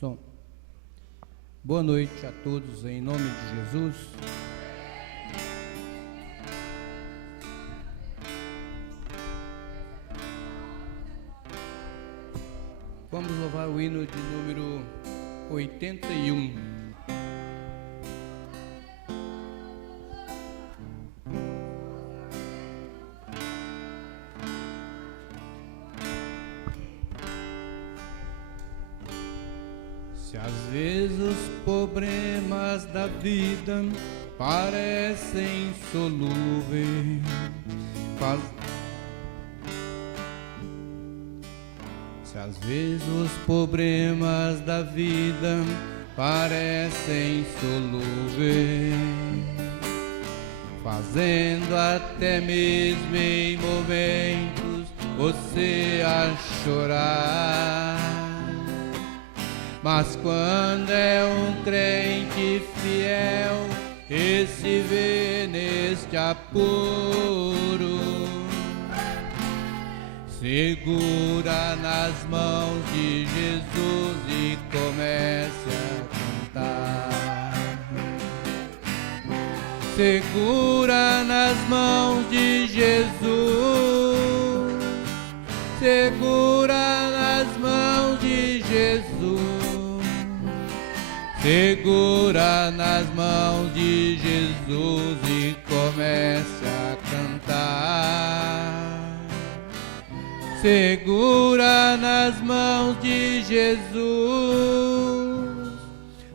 Som. Boa noite a todos, em nome de Jesus. Vamos louvar o hino de número 81. Se às vezes os problemas da vida parecem insolúveis, se às vezes os problemas da vida parecem insolúveis, fazendo até mesmo em momentos você a chorar. Mas quando é um crente fiel e se vê neste apuro, segura nas mãos de Jesus e comece a cantar. Segura nas mãos de Jesus, segura nas mãos de Jesus. Segura nas mãos de Jesus e comece a cantar. Segura nas mãos de Jesus,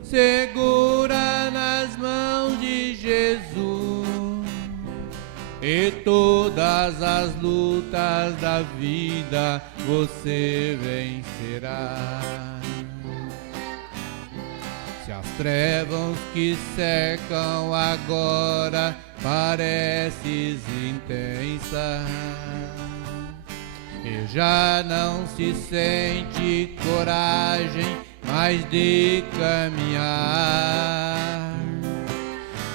segura nas mãos de Jesus, e todas as lutas da vida você vencerá. Se as trevas que cercam agora parecem intensas e já não se sente coragem mais de caminhar,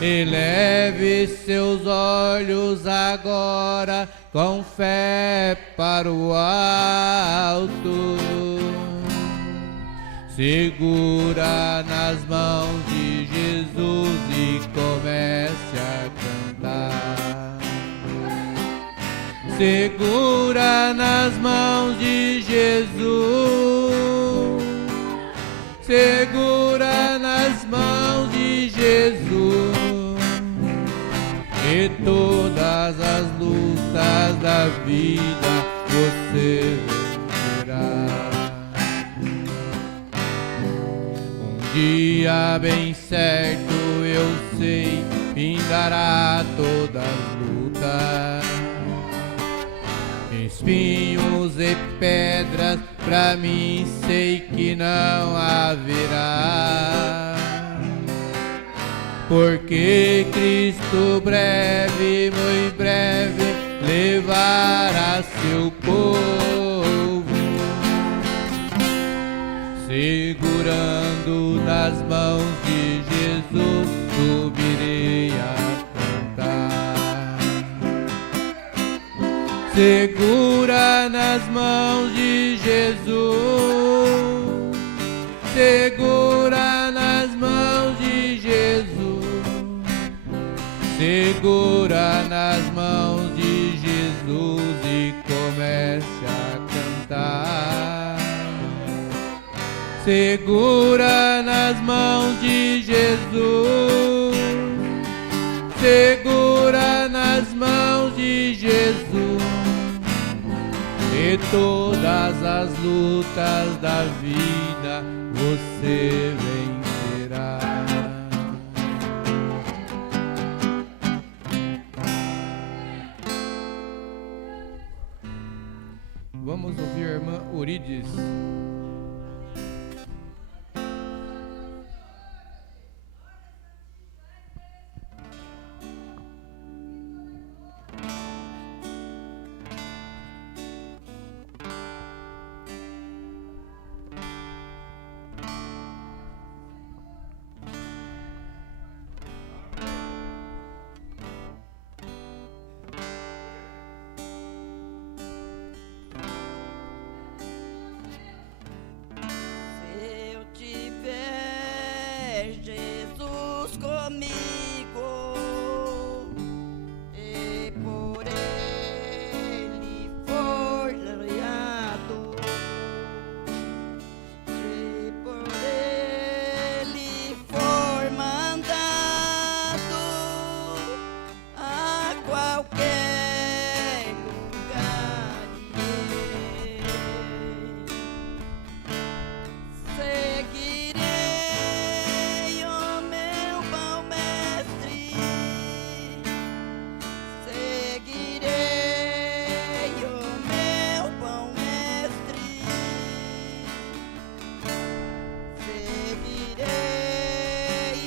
eleve seus olhos agora com fé para o alto. Segura nas mãos de Jesus e comece a cantar. Segura nas mãos de Jesus, segura nas mãos de Jesus, e todas as lutas da vida você vencerá. Dia bem certo eu sei, findará todas as lutas, espinhos e pedras pra mim sei que não haverá, porque Cristo breve, muito breve, levará seu povo. Segurando nas mãos de Jesus, subirei a cantar. Segura nas mãos de Jesus, segura nas mãos de Jesus, segura nas mãos de Jesus e comece a cantar. Segura nas mãos de Jesus, segura nas mãos de Jesus, e todas as lutas da vida você vencerá. Vamos ouvir a irmã Eurides. é Jesus comigo, e por Ele for guiado, se por Ele for mandado a qualquer lugar irei. Seguirei o meu bom mestre, seguirei o meu bom mestre, seguirei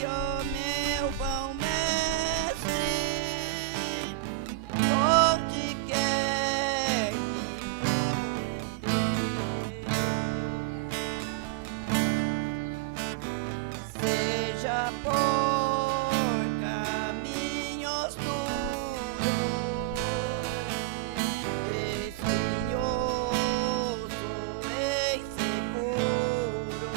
o meu bom mestre, onde quer que for. Seja por caminhos duros, espinhoso e inseguro,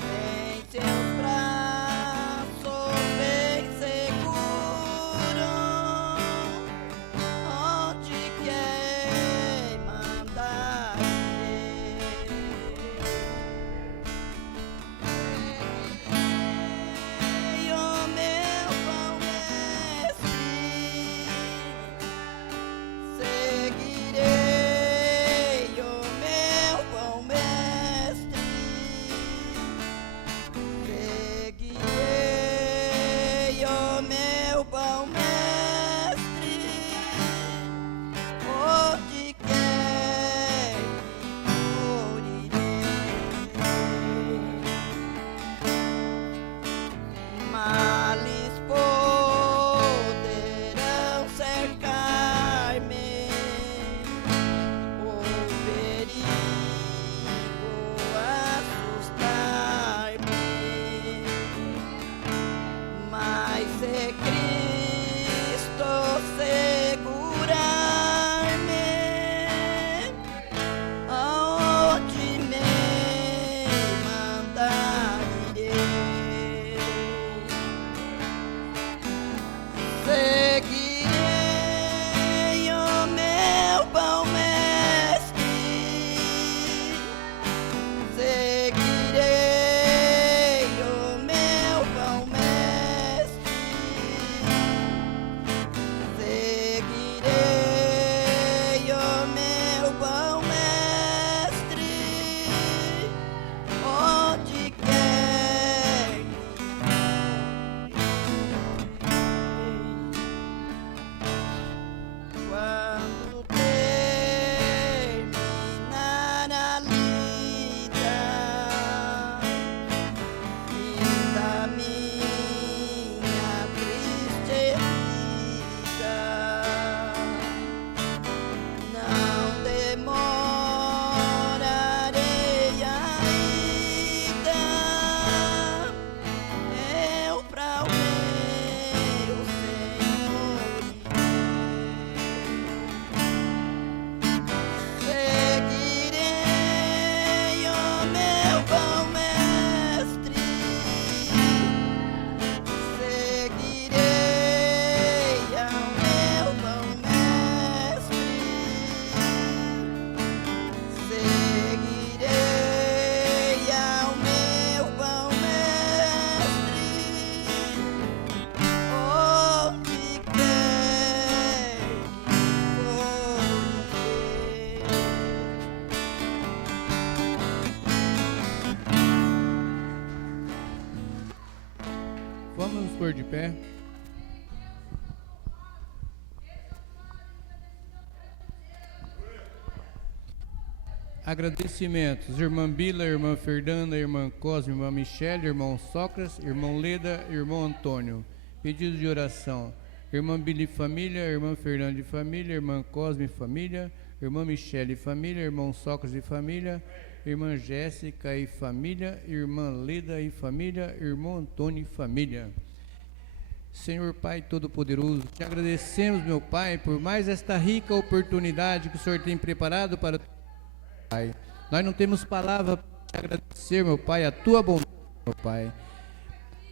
em seus braços bem seguro, onde quer mandar Seguirei o meu bom mestre, seguirei o meu bom mestre, seguirei o meu bom mestre, onde quer que for irei. Males poderão cercar-me, o perigo assustar-me, mas se Cristo segurar-me, aonde me mandar irei. Seguirei o meu bom mestre, seguirei o meu bom mestre, seguirei o meu bom mestre, onde quer que quando terminar a lida e da minha triste vida, não demorarei ainda, eu pra o meu Senhor seguirei o meu bom mestre, seguirei ao meu bom mestre, seguirei ao meu bom mestre, onde quer que for. Vamos nos pôr de pé. Agradecimentos: irmã Bila, irmã Fernanda, irmã Cosme, irmã Michele, irmão Sócrates, irmão Leda, irmão Antônio. Pedido de oração: irmã Bila e família, irmã Fernanda e família, irmã Cosme e família, irmã Michele e família, irmão Sócrates e família, irmã Jéssica e família, irmã Leda e família, irmão Antônio e família. Senhor Pai Todo-Poderoso, te agradecemos, meu Pai, por mais esta rica oportunidade que o Senhor tem preparado para o Pai. Nós não temos palavra para te agradecer, meu Pai, a tua bondade, meu Pai.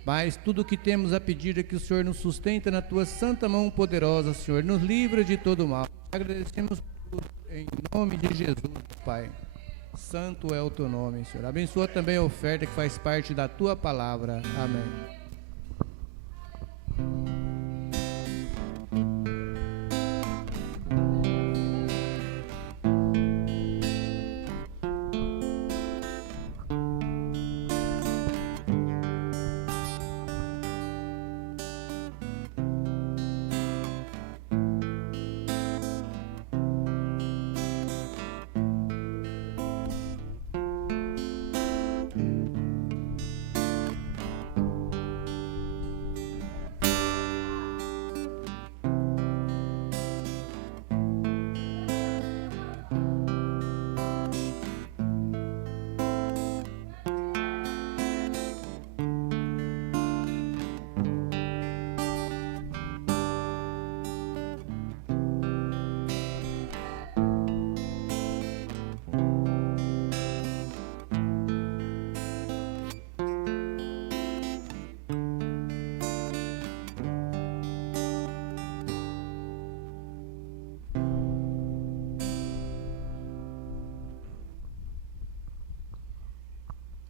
Mas tudo o que temos a pedir é que o Senhor nos sustenta na tua santa mão poderosa, Senhor. Nos livra de todo mal. Agradecemos por tudo, em nome de Jesus, Pai. Santo é o teu nome, Senhor. Abençoa também a oferta que faz parte da tua palavra. Amém.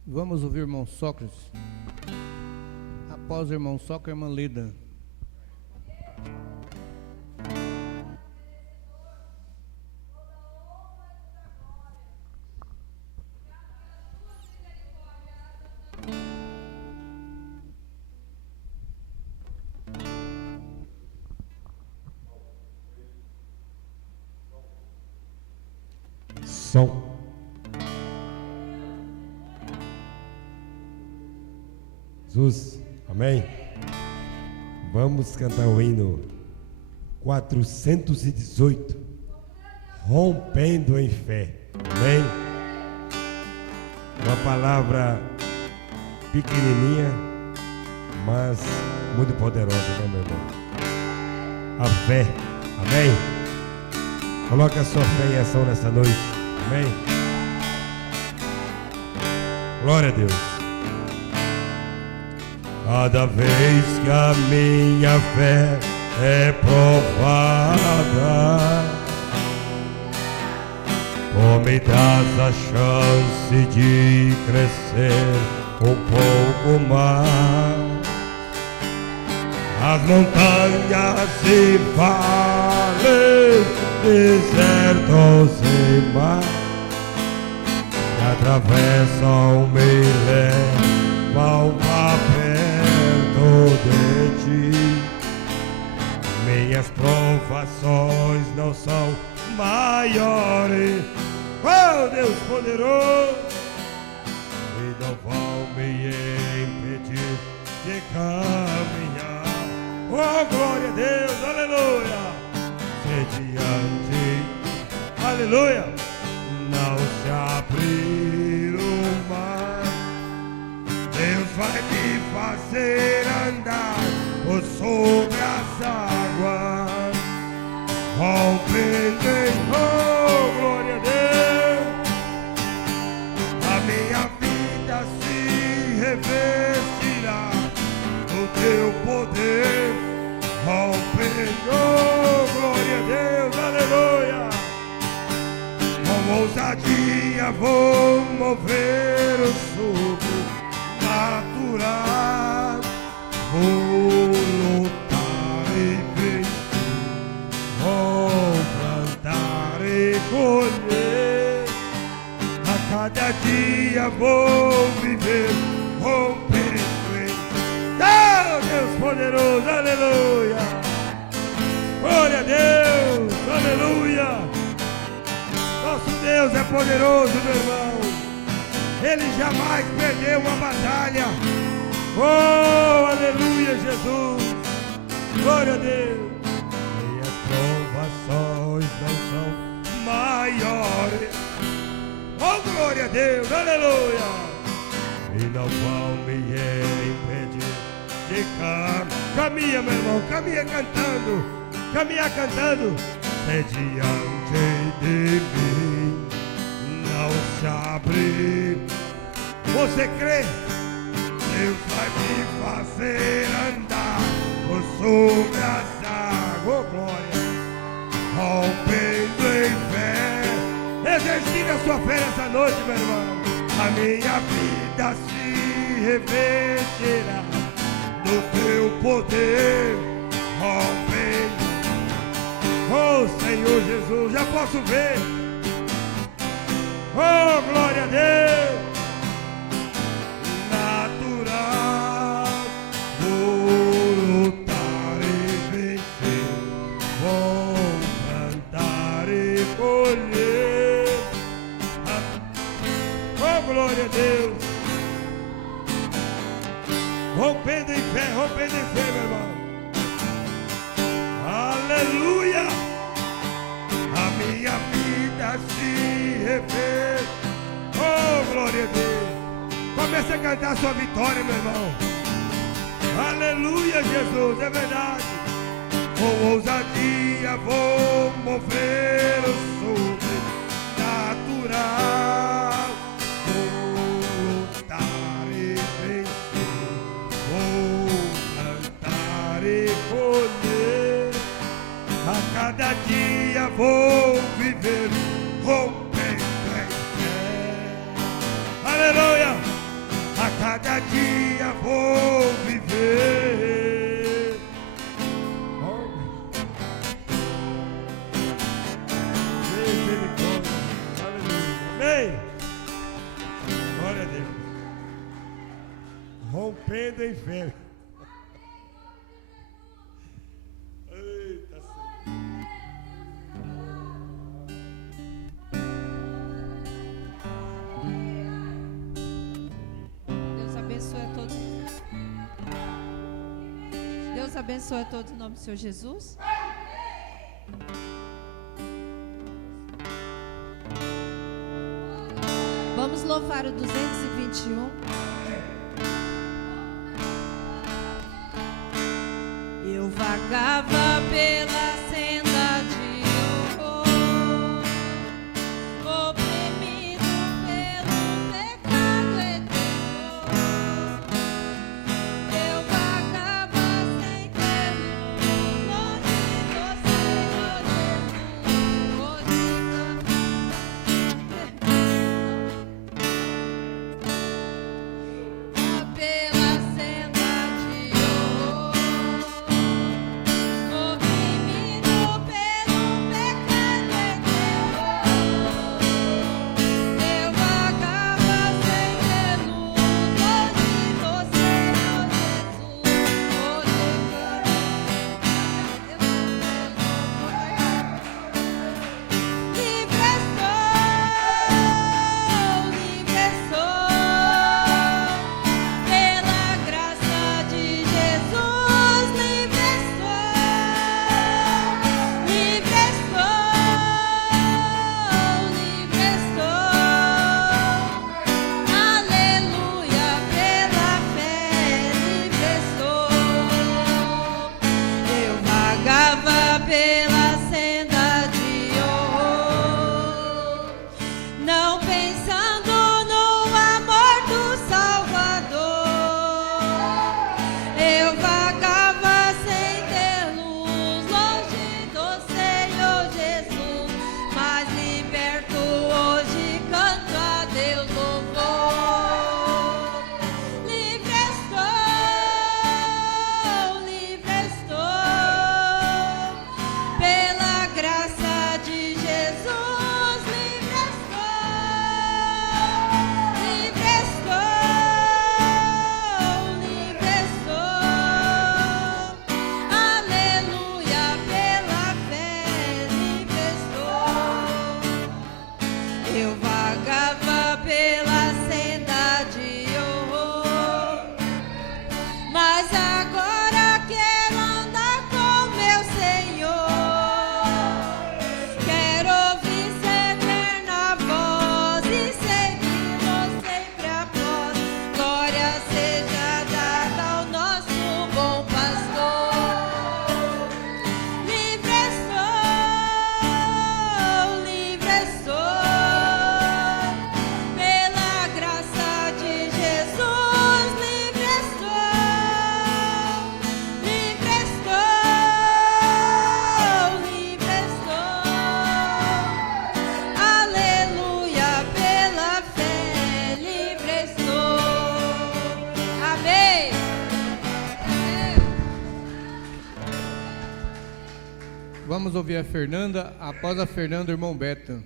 Vamos ouvir o irmão Sócrates. Após o irmão Sócrates, a irmã Leda. Som. Jesus, amém? Vamos cantar o hino 418, Rompendo em Fé, amém? Uma palavra pequenininha, mas muito poderosa, né, meu irmão? A fé, amém? Coloque a sua fé em ação nessa noite, amém? Glória a Deus. Cada vez que a minha fé é provada, tu me dás a chance de crescer um pouco mais. As montanhas e vales, desertos e mar, que atravessam me levam a de ti. Minhas provações não são maiores, oh Deus poderoso, e não vão me impedir de caminhar. Oh glória a Deus, aleluia. Se diante, aleluia, não se abrir o mar, Deus vai me fazer andar por sobre as águas, rompendo em oh, glória a Deus. A minha vida se revestirá do teu poder, rompendo, oh, glória a Deus, aleluia. Com ousadia vou mover o sobrenatural, vou lutar e vencer, vou plantar e colher, a cada dia vou viver, rompendo em oh, Deus poderoso, aleluia, glória a Deus, aleluia. Nosso Deus é poderoso, meu irmão. Ele jamais perdeu uma batalha. Oh, aleluia, Jesus. Glória a Deus. Minhas provações não são maiores. Oh, glória a Deus, aleluia. E não vão me impedir de caminhar, meu irmão. Caminha cantando. Caminha cantando. É diante de mim não se abre. Você crê Deus vai me fazer andar por sobre as águas. Oh, glória! Rompendo em fé. Exercite a sua fé nessa noite, meu irmão. A minha vida se revestirá do teu poder. Rompendo. Oh, Senhor Jesus, já posso ver. Oh, glória a Deus. Natural, vou lutar e vencer, vou plantar e colher. Oh, glória a Deus. Rompendo em fé, meu irmão. Aleluia. A minha vida se revê. Oh, glória a Deus. Comece a cantar a sua vitória, meu irmão. Aleluia, Jesus, é verdade. Com ousadia vou mover o sobrenatural. Vou lutar e vencer, vou plantar e colher. A cada dia vou viver rompendo em fé. Aleluia! A cada dia vou viver. Misericórdia. Aleluia. Amém. Glória a Deus. Rompendo em fé. Eita, Deus abençoe a todos em nome do Senhor Jesus. Vamos louvar o 221. Eu vagava pela senda de horror, oprimido pelo pecado eterno. Eu vagava sem ter luz, longe do Senhor Jesus. Pela senda de horror, vamos ouvir a Fernanda. Após a Fernanda, o irmão Beto.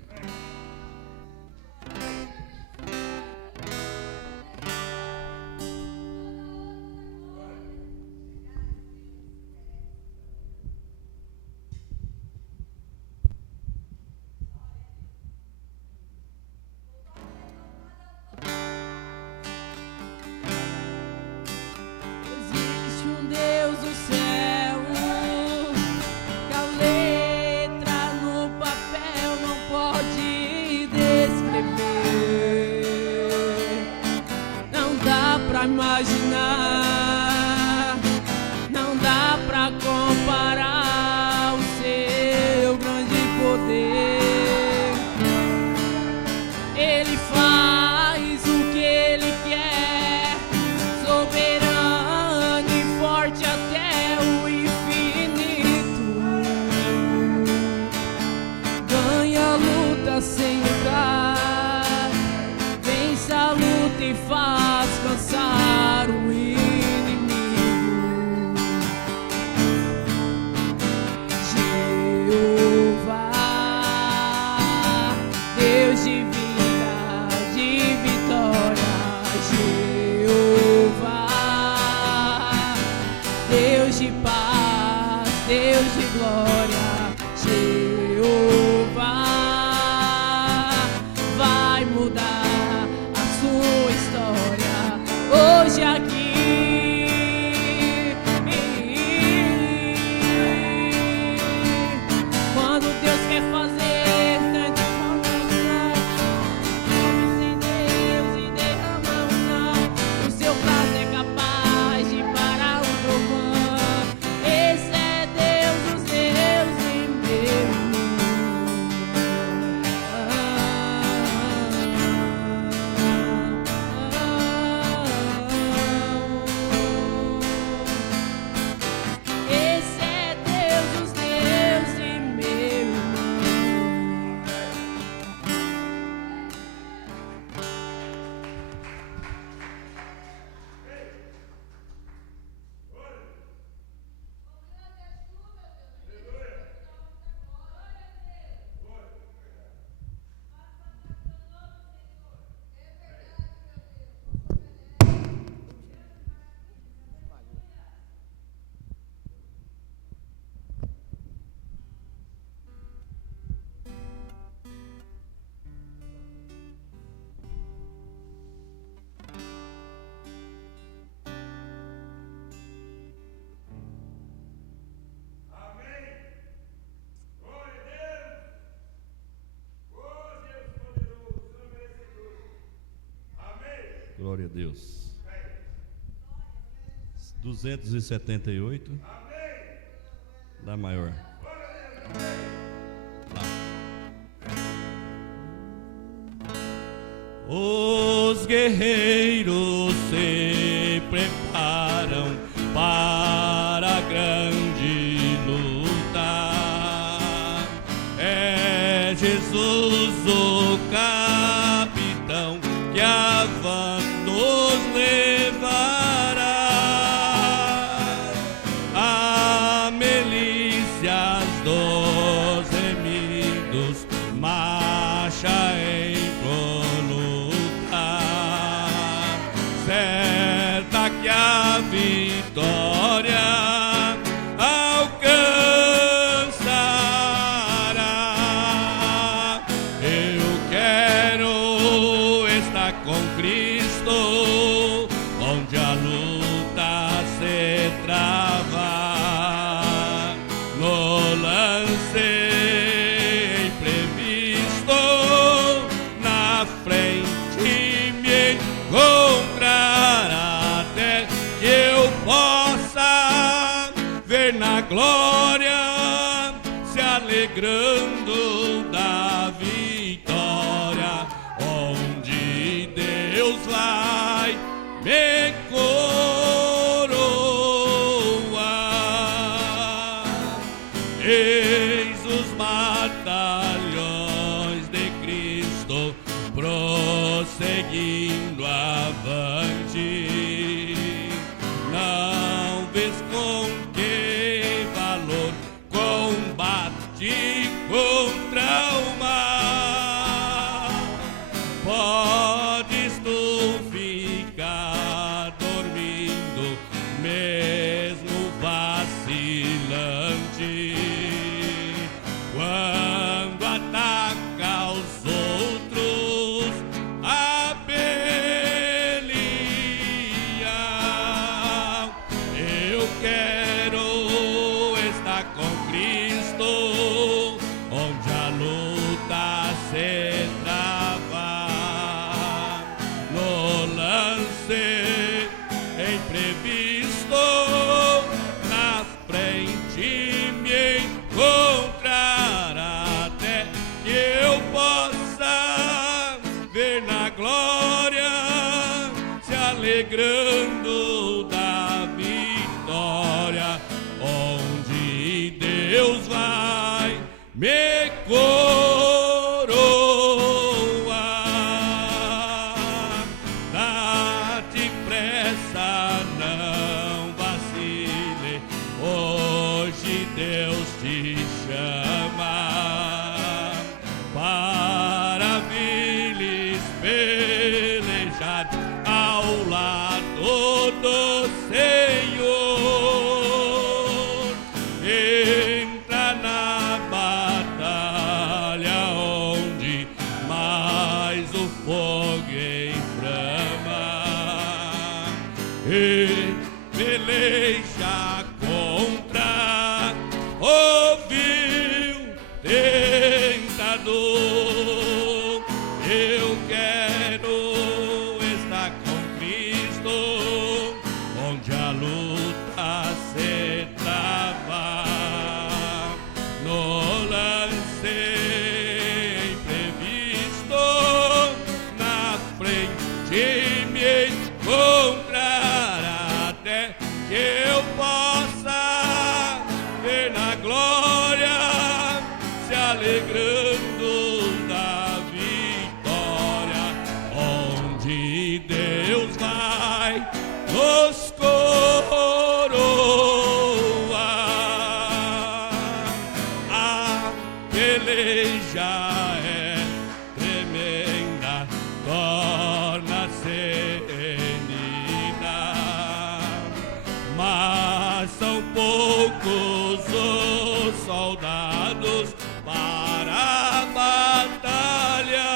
Existe um Deus do céu, que a letra no papel não pode descrever. Não dá pra imaginar, não dá pra comparar o seu grande poder. Ele faz o que ele quer, soberano e forte até o infinito. Ganha a luta sem lutar, vence a luta e faz cansar o inimigo. Jeová, Deus de vida, de vitória. Jeová, Deus de paz, Deus de glória. Jeová vai mudar a sua história hoje aqui. Quando Deus quer fazer grande coisa, sem Deus e derrama o sal. O seu braço é capaz de parar o trovão. Esse é Deus dos deuses e meu. Esse é Deus dos deuses e meu irmão. Glória a Deus. 278. Lá maior. Lá. Os guerreiros se preparam para a grande luta. É Jesus o capitão que avante nos levará. A milícias dos remidos marcha em luta. Certa que a vitória alcançará. Eu quero estar com Cristo, onde a luta se trava. No lance imprevisto, na frente me encontrará, até que eu possa ver na glória, se alegrando da vitória, onde Deus vai me coroar. Eis os batalhões de Cristo prosseguindo avante. Não vês com que valor combate alegrando da vitória, onde Deus vai me coroar. Dá-te pressa, não vacile, hoje Deus te chama para viles pelejar ao lado do Senhor. Entra na batalha onde mais o fogo enflama, e peleja contra o vil tentador. Eu quero estar com Cristo, onde a luta se trava, no lance imprevisto, na frente me encontrará, até que eu possa ver na glória, se alegrando da vitória, onde Deus vai nos coroar. A peleja é tremenda, torna-se renhida, mas são poucos os soldados para a batalha.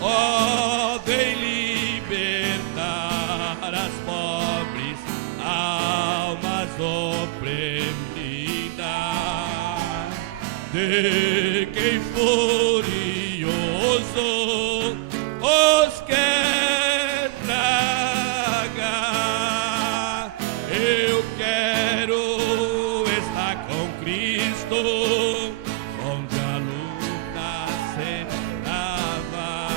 Ó, vem libertar as pobres almas oprimidas, de quem furioso os quer tragar. Eu quero estar com Cristo, onde a luta se trava,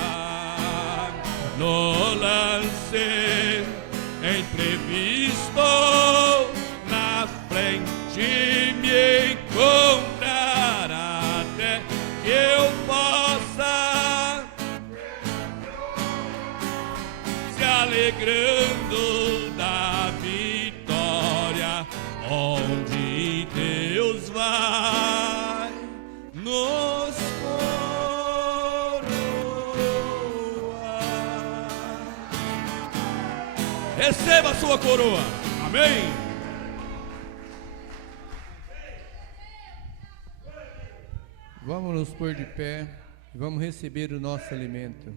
no lance imprevisto, na frente me encontrará, até que eu possa, se alegrando da vitória, onde Deus vai nos coroar. Receba a sua coroa. Amém. Vamos nos pôr de pé e vamos receber o nosso alimento.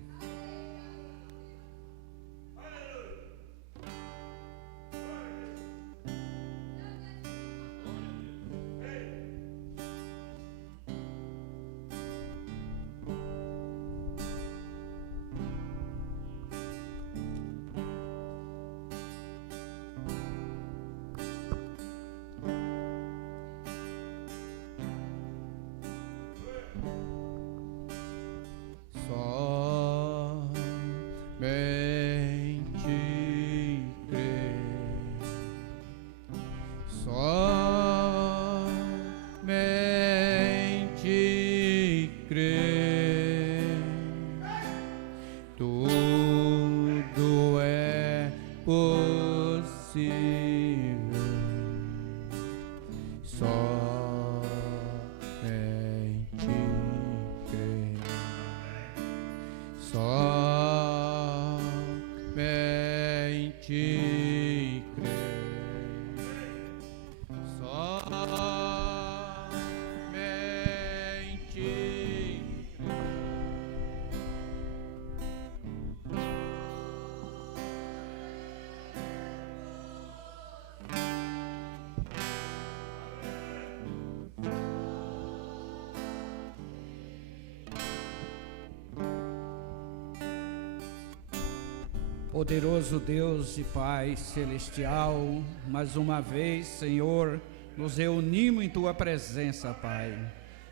Somente crer, somente crer, tudo é possível. Somente crer, somente crer, somente Poderoso Deus e Pai Celestial, mais uma vez, Senhor, nos reunimos em Tua presença, Pai,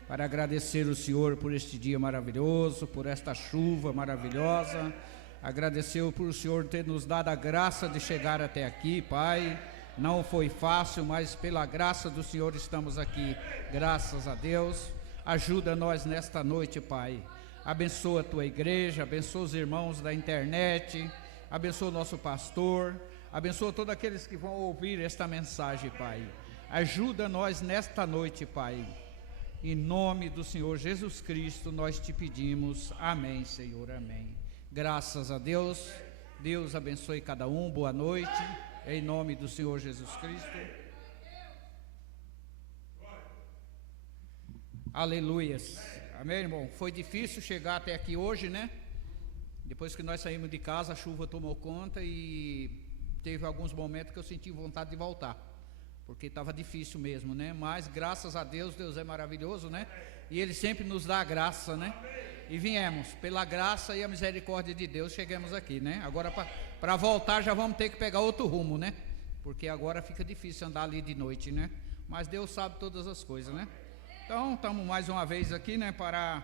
para agradecer o Senhor por este dia maravilhoso, por esta chuva maravilhosa, Agradecer por o Senhor ter nos dado a graça de chegar até aqui, Pai. Não foi fácil, mas pela graça do Senhor estamos aqui. Graças a Deus. Ajuda nós nesta noite, Pai. Abençoa a tua igreja, abençoa os irmãos da internet, abençoa o nosso pastor, abençoa todos aqueles que vão ouvir esta mensagem, Pai. Ajuda nós nesta noite, Pai. Em nome do Senhor Jesus Cristo nós te pedimos. Amém, Senhor, amém. Graças a Deus. Deus abençoe cada um. Boa noite. Em nome do Senhor Jesus Cristo. Aleluias. Amém, irmão? Foi difícil chegar até aqui hoje, né? Depois que nós saímos de casa, a chuva tomou conta e teve alguns momentos que eu senti vontade de voltar, porque estava difícil mesmo, né? Mas graças a Deus, Deus é maravilhoso, né? E Ele sempre nos dá a graça, né? E viemos, pela graça e a misericórdia de Deus, chegamos aqui, né? Agora para voltar já vamos ter que pegar outro rumo, né? Porque agora fica difícil andar ali de noite, né? Mas Deus sabe todas as coisas, né? Então, estamos mais uma vez aqui, né, para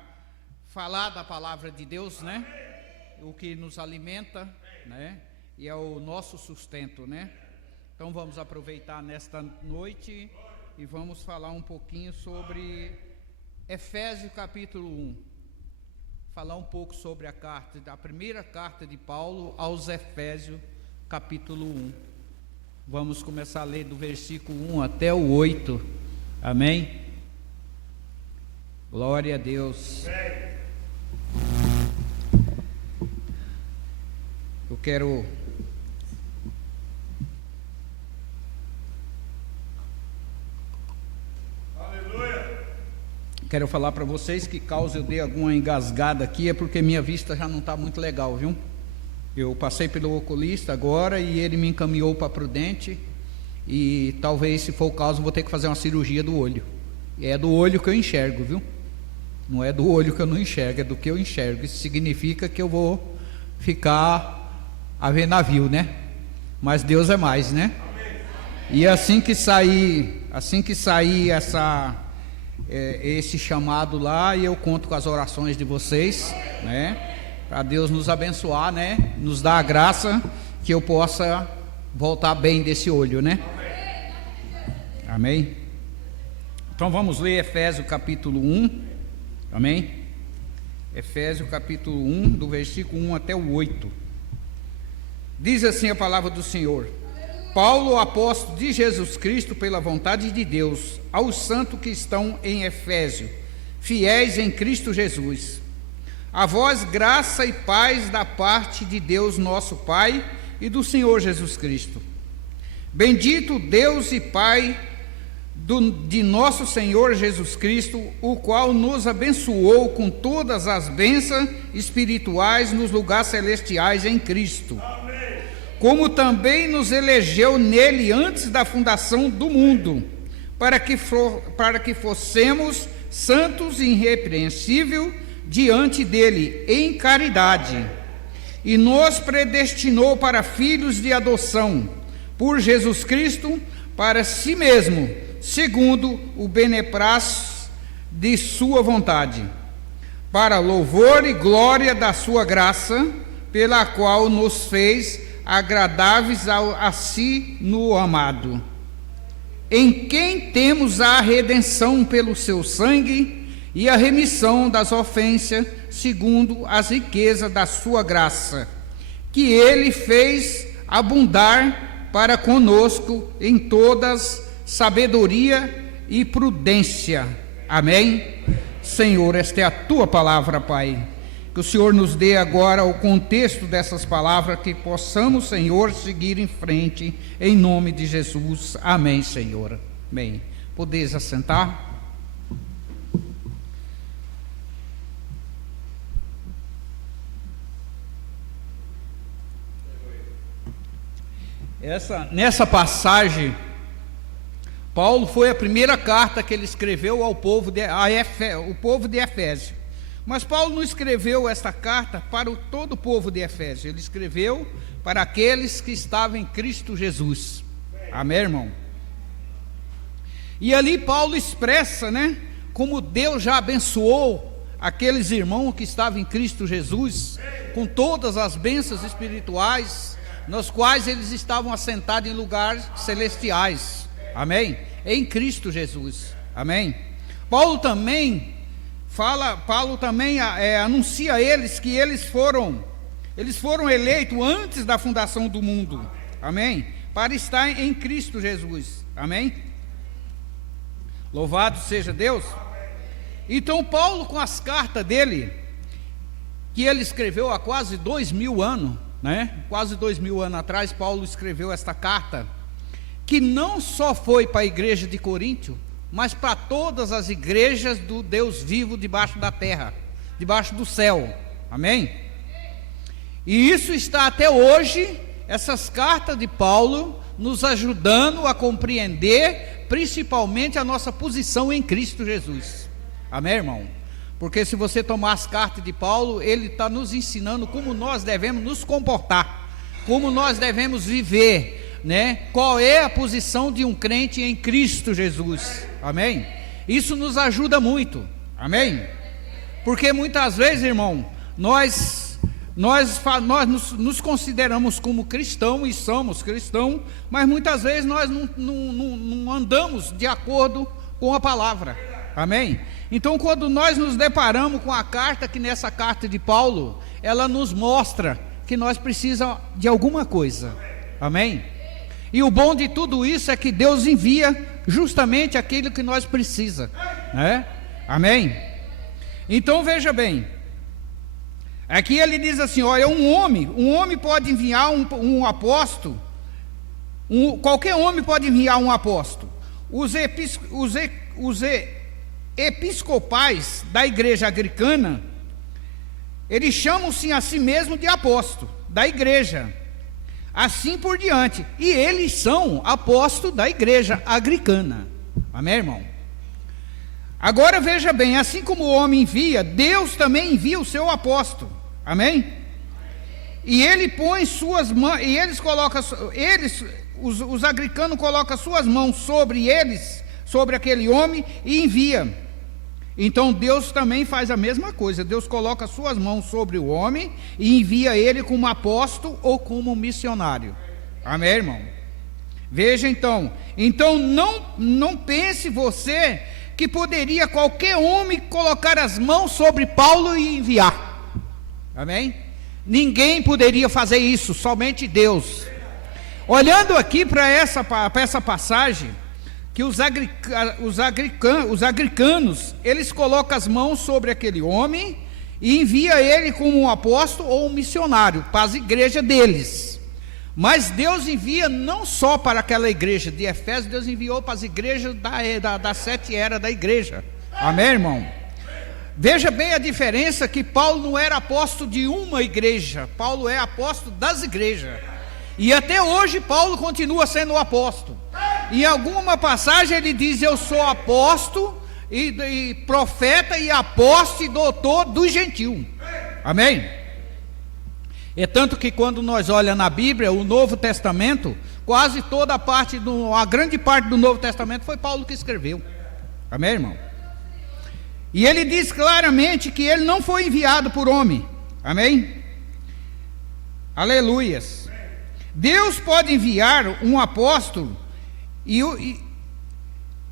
falar da palavra de Deus, né, o que nos alimenta, né, e é o nosso sustento, né. Então, vamos aproveitar nesta noite e vamos falar um pouquinho sobre Efésios capítulo 1, falar um pouco sobre a primeira carta de Paulo aos Efésios capítulo 1. Vamos começar a ler do versículo 1 até o 8, amém? Glória a Deus. Eu quero falar para vocês que caso eu dê alguma engasgada aqui é porque minha vista já não está muito legal, viu? Eu passei pelo oculista agora e ele me encaminhou para Prudente e talvez, se for o caso, vou ter que fazer uma cirurgia do olho. E é do olho que eu enxergo, viu? Não é do olho que eu não enxergo, é do que eu enxergo. Isso significa que eu vou ficar a ver navio, né? Mas Deus é mais, né? E assim que sair esse chamado lá, e eu conto com as orações de vocês, né? Para Deus nos abençoar, né? Nos dar a graça que eu possa voltar bem desse olho, né? Amém? Então vamos ler Efésios capítulo 1. Amém? Efésios capítulo 1, do versículo 1 até o 8. Diz assim a palavra do Senhor: Paulo, apóstolo de Jesus Cristo, pela vontade de Deus, aos santos que estão em Efésio, fiéis em Cristo Jesus. A vós graça e paz da parte de Deus nosso Pai e do Senhor Jesus Cristo. Bendito Deus e Pai de nosso Senhor Jesus Cristo, o qual nos abençoou com todas as bênçãos espirituais nos lugares celestiais em Cristo. Amém. Como também nos elegeu nele antes da fundação do mundo, para que fossemos santos e irrepreensíveis diante dele em caridade, e nos predestinou para filhos de adoção por Jesus Cristo para si mesmo, segundo o beneplácito de sua vontade, para louvor e glória da sua graça, pela qual nos fez agradáveis a si no amado, em quem temos a redenção pelo seu sangue e a remissão das ofensas, segundo as riquezas da sua graça, que ele fez abundar para conosco em todas sabedoria e prudência. Amém? Senhor, esta é a tua palavra, Pai. Que o Senhor nos dê agora o contexto dessas palavras, que possamos, Senhor, seguir em frente, em nome de Jesus. Amém, Senhor. Amém. Podeis assentar? Nessa passagem, Paulo foi a primeira carta que ele escreveu ao povo de Efésio. Mas Paulo não escreveu esta carta para todo o povo de Efésio. Ele escreveu para aqueles que estavam em Cristo Jesus. Amém, irmão? E ali Paulo expressa, né, como Deus já abençoou aqueles irmãos que estavam em Cristo Jesus, com todas as bênçãos espirituais, nos quais eles estavam assentados em lugares celestiais, amém? Em Cristo Jesus, amém? Paulo também anuncia a eles que eles foram eleitos antes da fundação do mundo, amém? Para estar em Cristo Jesus, amém? Louvado seja Deus. Então Paulo, com as cartas dele, que ele escreveu há quase 2000 anos, né? Quase 2000 anos atrás, Paulo escreveu esta carta, que não só foi para a igreja de Coríntio, mas para todas as igrejas do Deus vivo debaixo da terra, debaixo do céu, amém? E isso está até hoje, essas cartas de Paulo, nos ajudando a compreender, principalmente a nossa posição em Cristo Jesus, amém, irmão? Porque se você tomar as cartas de Paulo, ele está nos ensinando como nós devemos nos comportar, como nós devemos viver, né? Qual é a posição de um crente em Cristo Jesus, amém? Isso nos ajuda muito, amém? Porque muitas vezes, irmão, nós nos consideramos como cristãos e somos cristãos, mas muitas vezes nós não andamos de acordo com a palavra, amém? Então, quando nós nos deparamos com a carta, que nessa carta de Paulo, ela nos mostra que nós precisamos de alguma coisa, amém? E o bom de tudo isso é que Deus envia justamente aquilo que nós precisamos, né? Amém? Então veja bem, aqui ele diz assim, olha, um homem pode enviar um apóstolo, qualquer homem pode enviar um apóstolo. Os episcopais da igreja anglicana, eles chamam-se a si mesmo de apóstolo da igreja, assim por diante, e eles são apóstolos da igreja anglicana, amém, irmão? Agora veja bem, assim como o homem envia, Deus também envia o seu apóstolo, amém? E ele põe suas mãos, e os anglicanos colocam suas mãos sobre eles, sobre aquele homem, e envia. Então Deus também faz a mesma coisa, Deus coloca suas mãos sobre o homem e envia ele como apóstolo ou como missionário, amém, irmão? Veja então não pense você que poderia qualquer homem colocar as mãos sobre Paulo e enviar, amém? Ninguém poderia fazer isso, somente Deus. Olhando aqui para essa passagem, que os anglicanos, eles colocam as mãos sobre aquele homem e envia ele como um apóstolo ou um missionário para as igrejas deles. Mas Deus envia não só para aquela igreja de Efésios, Deus enviou para as igrejas das 7 eras da igreja, amém, irmão? Veja bem a diferença, que Paulo não era apóstolo de uma igreja, Paulo é apóstolo das igrejas. E até hoje Paulo continua sendo o apóstolo. Em alguma passagem ele diz, eu sou apóstolo, e profeta, e apóstolo, e doutor dos gentios, amém? É tanto que quando nós olhamos na Bíblia, o Novo Testamento, quase toda a grande parte do Novo Testamento foi Paulo que escreveu, amém, irmão? E ele diz claramente que ele não foi enviado por homem, amém? Aleluias. Deus pode enviar um apóstolo e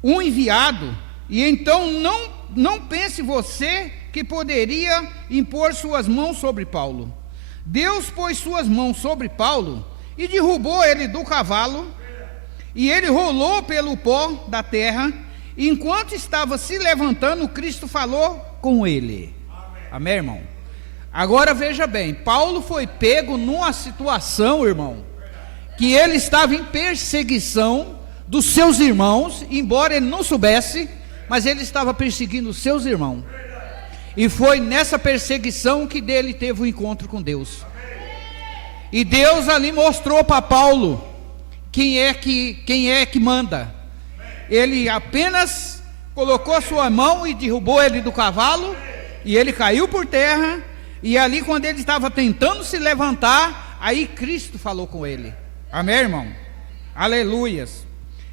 um enviado, e então não pense você que poderia impor suas mãos sobre Paulo. Deus pôs suas mãos sobre Paulo e derrubou ele do cavalo, e ele rolou pelo pó da terra. E enquanto estava se levantando, Cristo falou com ele, amém, irmão? Agora veja bem, Paulo foi pego numa situação, irmão, que ele estava em perseguição dos seus irmãos, embora ele não soubesse, mas ele estava perseguindo os seus irmãos. E foi nessa perseguição que dele teve um encontro com Deus. E Deus ali mostrou para Paulo quem é que manda. Ele apenas colocou a sua mão e derrubou ele do cavalo, e ele caiu por terra. E ali, quando ele estava tentando se levantar, aí Cristo falou com ele, amém, irmão? Aleluias.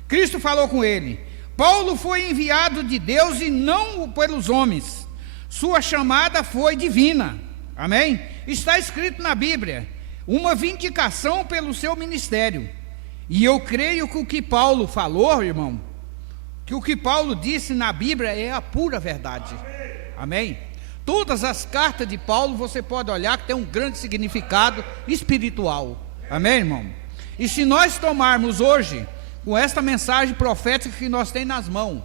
Cristo falou com ele. Paulo foi enviado de Deus e não pelos homens. Sua chamada foi divina. Amém? Está escrito na Bíblia, uma vindicação pelo seu ministério. E eu creio que o que Paulo falou, irmão, que o que Paulo disse na Bíblia é a pura verdade. Amém? Todas as cartas de Paulo você pode olhar que tem um grande significado espiritual. Amém, irmão? E se nós tomarmos hoje, com esta mensagem profética que nós temos nas mãos,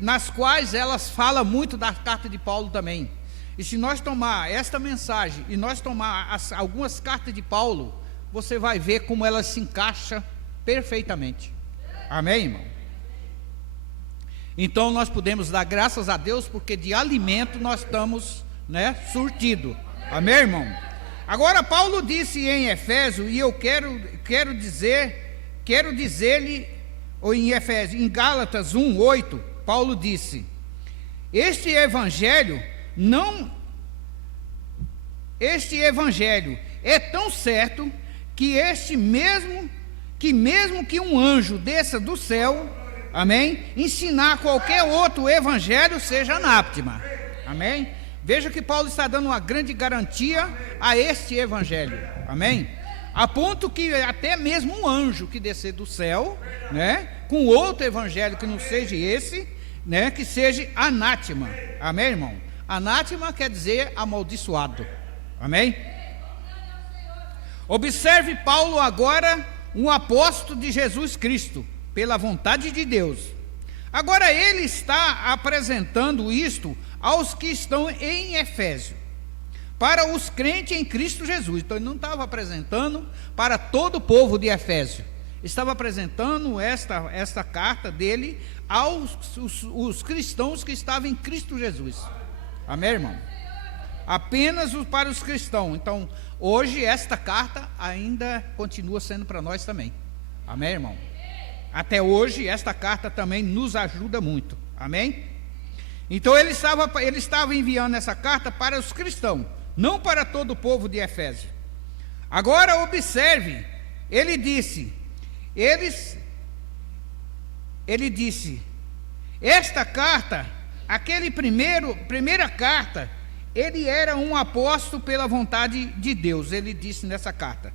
nas quais elas falam muito da carta de Paulo também, e se nós tomar esta mensagem e nós tomar algumas cartas de Paulo, você vai ver como elas se encaixam perfeitamente. Amém, irmão? Então nós podemos dar graças a Deus, porque de alimento nós estamos, surtido. Amém, irmão? Agora Paulo disse em Efésios, e eu quero dizer-lhe, ou em Efésios, em Gálatas 1:8, Paulo disse: Este evangelho é tão certo que mesmo que um anjo desça do céu, amém, ensinar qualquer outro evangelho seja anátema. Amém? Veja que Paulo está dando uma grande garantia a este evangelho. Amém? A ponto que até mesmo um anjo que descer do céu, com outro evangelho que não seja esse, que seja anátema. Amém, irmão? Anátema quer dizer amaldiçoado. Amém? Observe Paulo agora, um apóstolo de Jesus Cristo, pela vontade de Deus. Agora ele está apresentando isto aos que estão em Efésio, para os crentes em Cristo Jesus. Então ele não estava apresentando para todo o povo de Efésio, estava apresentando esta carta dele aos os cristãos que estavam em Cristo Jesus. Amém, irmão? Apenas para os cristãos. Então hoje esta carta ainda continua sendo para nós também. Amém, irmão? Até hoje esta carta também nos ajuda muito. Amém? Então ele estava enviando essa carta para os cristãos, não para todo o povo de Efésio. Agora observe, ele disse, esta carta, primeira carta, ele era um apóstolo pela vontade de Deus. Ele disse nessa carta,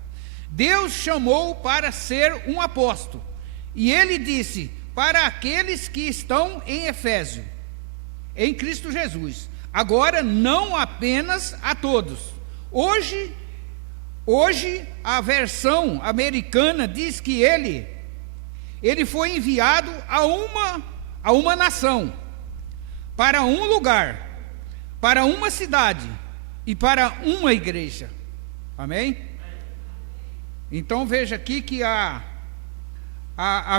Deus chamou para ser um apóstolo, e ele disse, para aqueles que estão em Efésio, em Cristo Jesus. Agora não apenas a todos. Hoje a versão americana diz que ele foi enviado a uma nação, para um lugar, para uma cidade e para uma igreja. Amém? Então veja aqui que a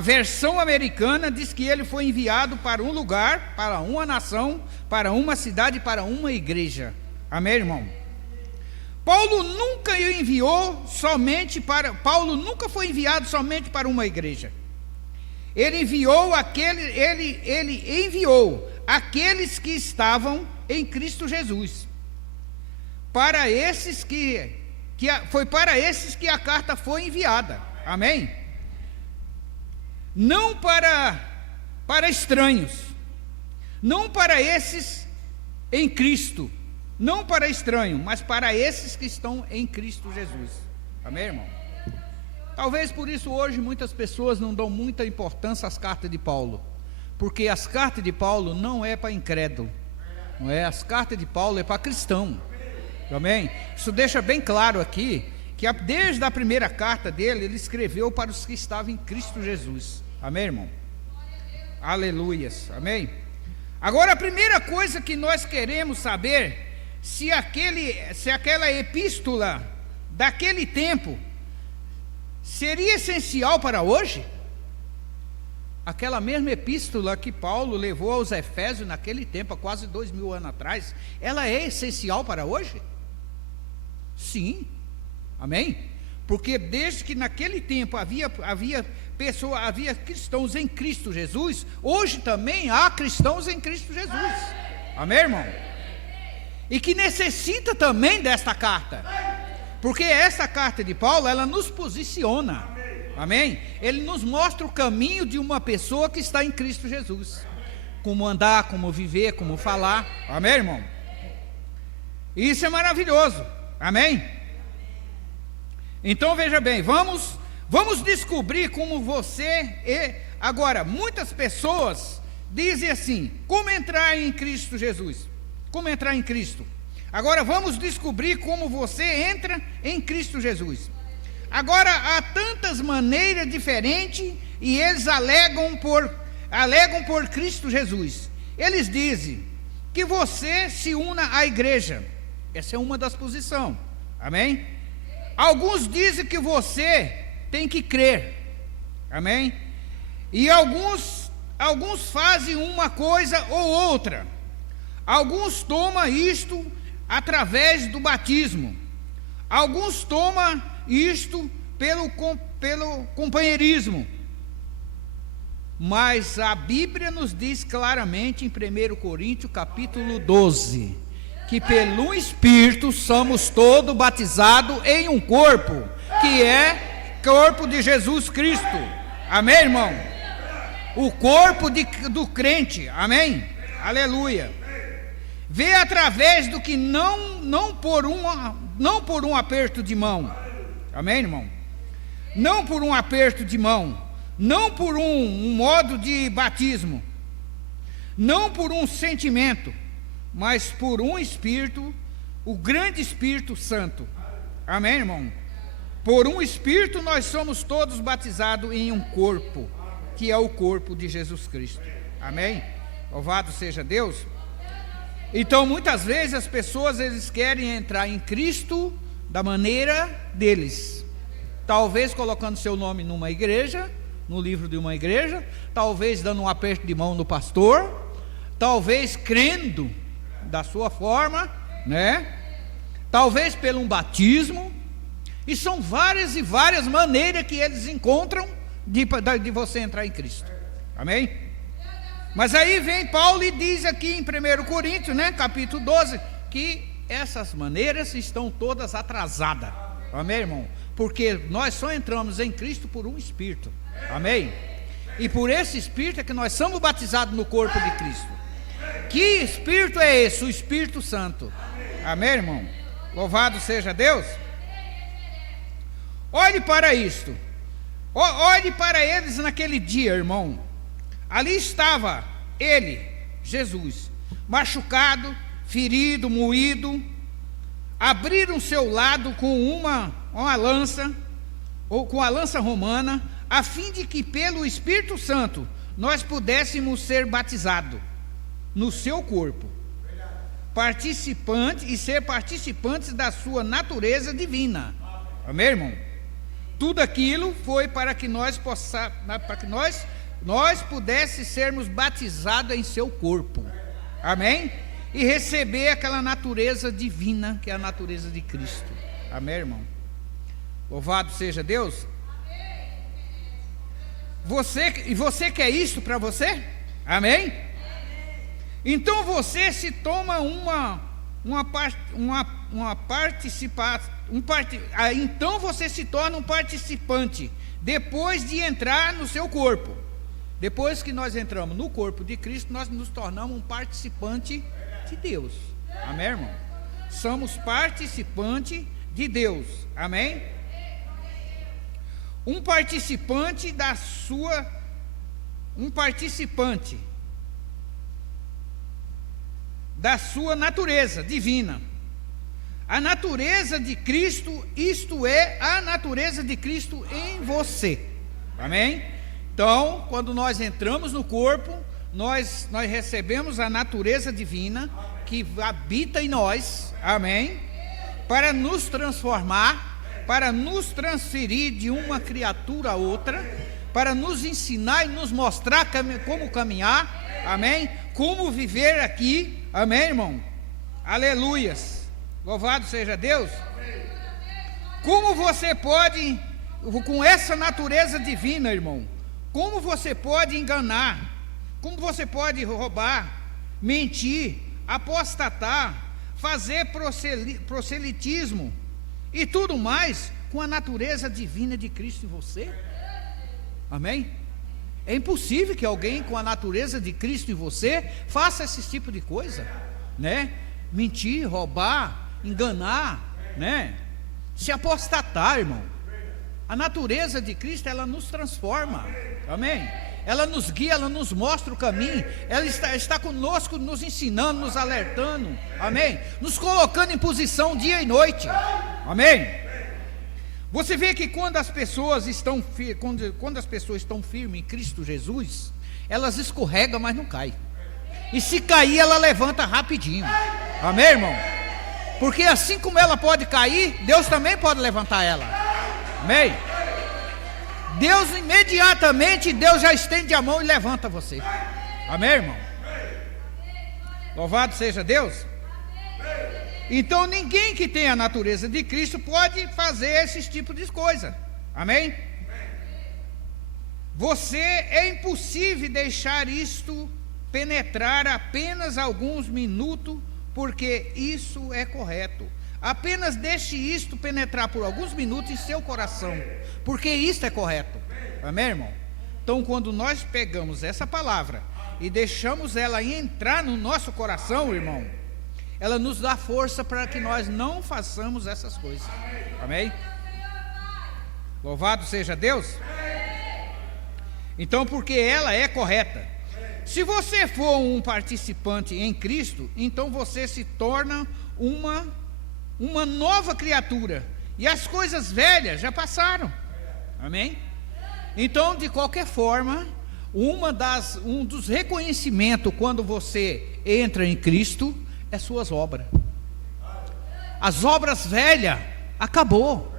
versão americana diz que ele foi enviado para um lugar, para uma nação, para uma cidade, para uma igreja. Amém, irmão? Paulo nunca foi enviado somente para uma igreja. Ele enviou aqueles que estavam em Cristo Jesus. Foi para esses que a carta foi enviada. Amém? Não para estranhos, não para esses em Cristo, não para estranhos, mas para esses que estão em Cristo Jesus. Amém, irmão? Talvez por isso hoje muitas pessoas não dão muita importância às cartas de Paulo, porque as cartas de Paulo não é para incrédulo, não é? As cartas de Paulo é para cristão. Amém? Isso deixa bem claro aqui, que desde a primeira carta dele, ele escreveu para os que estavam em Cristo Jesus. Amém, irmão? Aleluias. Amém? Agora a primeira coisa que nós queremos saber, se aquela epístola daquele tempo seria essencial para hoje? Aquela mesma epístola que Paulo levou aos Efésios naquele tempo, há quase 2000 anos atrás, ela é essencial para hoje? Sim. Amém? Porque desde que naquele tempo havia cristãos em Cristo Jesus, hoje também há cristãos em Cristo Jesus. Amém, irmão? E que necessita também desta carta, porque essa carta de Paulo, ela nos posiciona. Amém? Ele nos mostra o caminho de uma pessoa que está em Cristo Jesus. como andar, como viver, como falar. Amém, irmão? Isso é maravilhoso. Amém? Então veja bem, vamos descobrir como você é. Agora, muitas pessoas dizem assim: como entrar em Cristo Jesus? Como entrar em Cristo? Agora vamos descobrir como você entra em Cristo Jesus. Agora, há tantas maneiras diferentes e eles alegam por Cristo Jesus. Eles dizem que você se una à igreja. Essa é uma das posições. Amém? Alguns dizem que você tem que crer. Amém? E alguns fazem uma coisa ou outra. Alguns tomam isto através do batismo. Alguns tomam isto pelo companheirismo. Mas a Bíblia nos diz claramente em 1 Coríntios capítulo 12, que pelo Espírito somos todos batizados em um corpo, que é o corpo de Jesus Cristo. Amém, irmão? O corpo do crente. Amém? Aleluia. Vê através do que não por um aperto de mão. Amém, irmão? Não por um aperto de mão, não por um modo de batismo, não por um sentimento, mas por um Espírito, o grande Espírito Santo. Amém, irmão? Por um Espírito nós somos todos batizados em um corpo, que é o corpo de Jesus Cristo. Amém? Louvado seja Deus. Então, muitas vezes as pessoas eles querem entrar em Cristo da maneira deles. Talvez colocando seu nome numa igreja, no livro de uma igreja, talvez dando um aperto de mão no pastor, talvez crendo da sua forma, né? Talvez pelo um batismo. E são várias e várias maneiras que eles encontram de você entrar em Cristo. Amém? Mas aí vem Paulo e diz aqui em 1 Coríntios, né, capítulo 12, que essas maneiras estão todas atrasadas. Amém, irmão? Porque nós só entramos em Cristo por um Espírito. Amém? E por esse Espírito é que nós somos batizados no corpo de Cristo. Que Espírito é esse? O Espírito Santo. Amém, irmão? Louvado seja Deus. Olhe para isto. Olhe para eles naquele dia, irmão. Ali estava ele, Jesus, machucado, ferido, moído. Abriram seu lado com uma lança, ou com a lança romana, a fim de que pelo Espírito Santo nós pudéssemos ser batizados no seu corpo, participantes e ser participantes da sua natureza divina. Amém, irmão? Tudo aquilo foi para que nós pudéssemos sermos batizados em seu corpo. Amém? E receber aquela natureza divina que é a natureza de Cristo. Amém, irmão? Louvado seja Deus. Você quer isso para você? Amém? Então você se toma então você se torna um participante depois de entrar no seu corpo. Depois que nós entramos no corpo de Cristo, nós nos tornamos um participante de Deus. Amém, irmão? Somos participante de Deus. Amém? Um participante da sua natureza divina. A natureza de Cristo, isto é, a natureza de Cristo em você. Amém? Então, quando nós entramos no corpo, nós recebemos a natureza divina que habita em nós. Amém? Para nos transformar, para nos transferir de uma criatura a outra, para nos ensinar e nos mostrar como caminhar. Amém? Como viver aqui. Amém, irmão? Aleluias. Louvado seja Deus. Como você pode, com essa natureza divina, irmão, como você pode enganar, como você pode roubar, mentir, apostatar, fazer proselitismo e tudo mais com a natureza divina de Cristo em você? Amém? É impossível que alguém com a natureza de Cristo em você faça esse tipo de coisa, né? Mentir, roubar, enganar, né? Se apostatar, irmão. A natureza de Cristo, ela nos transforma, amém? Ela nos guia, ela nos mostra o caminho, ela está conosco, nos ensinando, nos alertando, amém? Nos colocando em posição dia e noite, amém? Você vê que quando as pessoas estão firmes em Cristo Jesus, elas escorregam, mas não caem. E se cair, ela levanta rapidinho, amém, irmão? Porque assim como ela pode cair, Deus também pode levantar ela, amém? Deus imediatamente, Deus já estende a mão e levanta você, amém, irmão? Louvado seja Deus. Então ninguém que tem a natureza de Cristo pode fazer esse tipo de coisa, amém? É impossível deixar isto penetrar apenas alguns minutos, porque isso é correto. Apenas deixe isto penetrar por alguns minutos em seu coração, porque isto é correto, amém, irmão? Então quando nós pegamos essa palavra e deixamos ela entrar no nosso coração, irmão, ela nos dá força para que nós não façamos essas coisas, amém? Louvado seja Deus. Então porque ela é correta. Se você for um participante em Cristo, então você se torna uma nova criatura, e as coisas velhas já passaram, amém? Então de qualquer forma, um dos reconhecimentos quando você entra em Cristo é suas obras. As obras velhas acabou,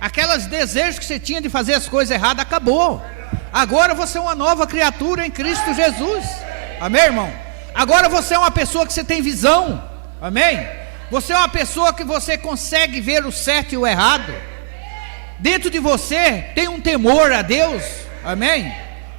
aqueles desejos que você tinha de fazer as coisas erradas acabou. Agora você é uma nova criatura em Cristo Jesus, amém, irmão? Agora você é uma pessoa que você tem visão, amém? Você é uma pessoa que você consegue ver o certo e o errado. Dentro de você tem um temor a Deus, amém?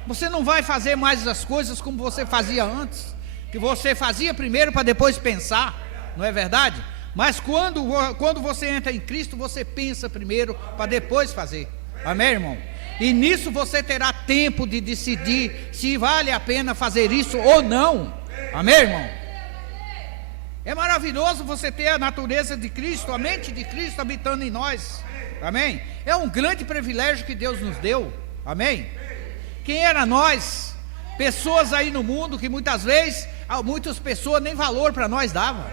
Você não vai fazer mais as coisas como você fazia antes, que você fazia primeiro para depois pensar, não é verdade? Mas quando você entra em Cristo, você pensa primeiro para depois fazer, amém, irmão? E nisso você terá tempo de decidir se vale a pena fazer isso ou não, amém, irmão? É maravilhoso você ter a natureza de Cristo, a mente de Cristo habitando em nós, amém? É um grande privilégio que Deus nos deu, amém? Quem era nós? Pessoas aí no mundo que muitas vezes, muitas pessoas nem valor para nós davam,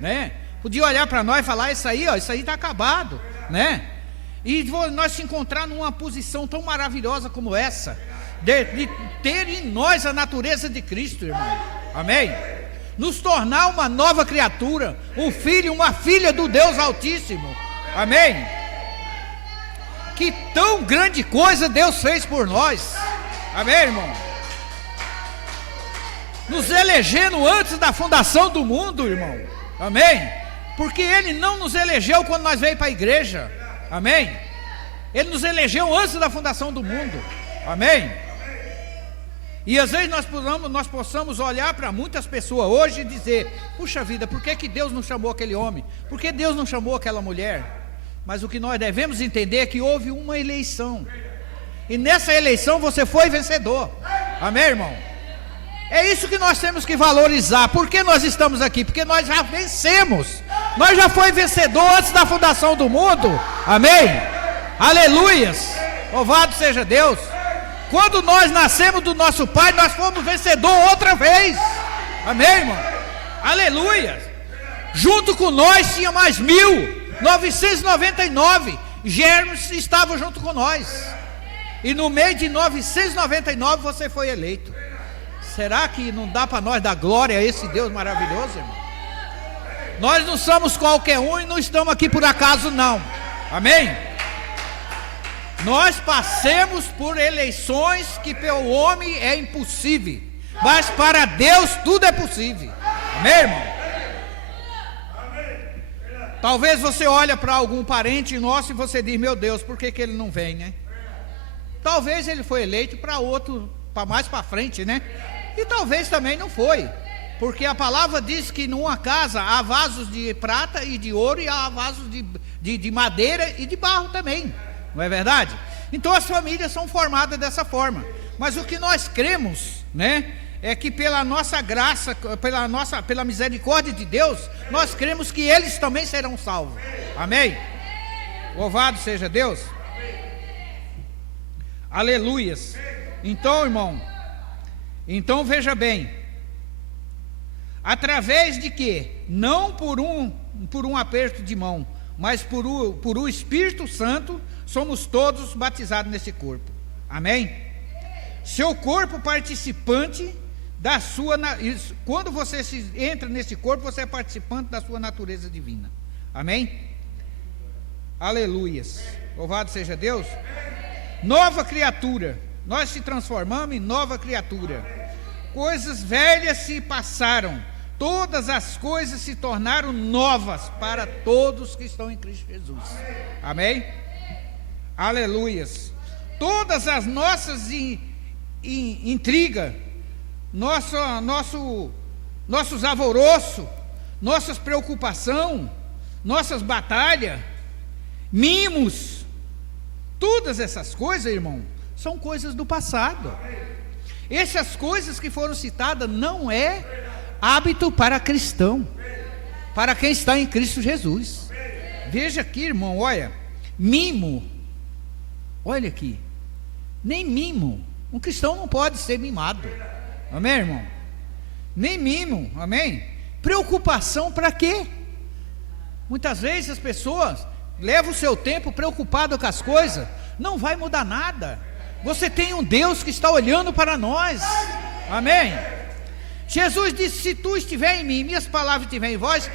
né? Podia olhar para nós e falar, isso aí está acabado, né? E nós se encontrar numa posição tão maravilhosa como essa, de ter em nós a natureza de Cristo, irmão, amém? Nos tornar uma nova criatura, um filho, uma filha do Deus Altíssimo, amém? Que tão grande coisa Deus fez por nós, amém, irmão? Nos elegendo antes da fundação do mundo, irmão, amém? Porque Ele não nos elegeu quando nós veio para a igreja, amém? Ele nos elegeu antes da fundação do mundo, amém? E às vezes nós possamos olhar para muitas pessoas hoje e dizer, puxa vida, por que Deus não chamou aquele homem? Por que Deus não chamou aquela mulher? Mas o que nós devemos entender é que houve uma eleição, e nessa eleição você foi vencedor, amém, irmão? É isso que nós temos que valorizar. Por que nós estamos aqui? Porque nós já vencemos, nós já foi vencedor antes da fundação do mundo, amém? Aleluias, louvado seja Deus. Quando nós nascemos do nosso Pai, nós fomos vencedor outra vez, amém, irmão? Aleluia. Junto com nós tinha mais 1999 germes estavam junto com nós, e no meio de 999 você foi eleito. Será que não dá para nós dar glória a esse Deus maravilhoso, irmão? Nós não somos qualquer um e não estamos aqui por acaso não, amém? Nós passemos por eleições que para o homem é impossível, mas para Deus tudo é possível, amém, irmão? Talvez você olhe para algum parente nosso e você diz, meu Deus, por que ele não vem, né? Talvez ele foi eleito para outro, para mais para frente, né? E talvez também não foi, porque a palavra diz que numa casa há vasos de prata e de ouro, e há vasos de madeira e de barro também, não é verdade? Então as famílias são formadas dessa forma. Mas o que nós cremos, né, é que pela nossa graça, pela misericórdia de Deus, nós cremos que eles também serão salvos. Amém? Louvado seja Deus. Aleluias. Então, irmão, então veja bem, através de quê? Não por um aperto de mão, mas por o Espírito Santo, somos todos batizados nesse corpo. Amém? Seu corpo participante da sua... Quando você entra nesse corpo, você é participante da sua natureza divina. Amém? Aleluias. Louvado seja Deus. Nova criatura. Nós se transformamos em nova criatura. Coisas velhas se passaram. Todas as coisas se tornaram novas para todos que estão em Cristo Jesus. Amém? Aleluias. Todas as nossas intrigas, nossos alvoroços, nossas preocupações, nossas batalhas, mimos, todas essas coisas, irmão, são coisas do passado. Essas coisas que foram citadas não é hábito para cristão, para quem está em Cristo Jesus. Veja aqui, irmão, olha, mimo, olha aqui, nem mimo, um cristão não pode ser mimado. Amém, irmão? Nem mimo, amém? Preocupação para quê? Muitas vezes as pessoas levam o seu tempo preocupado com as coisas, não vai mudar nada. Você tem um Deus que está olhando para nós. Amém? Jesus disse: se tu estiver em mim, minhas palavras estiverem em vós,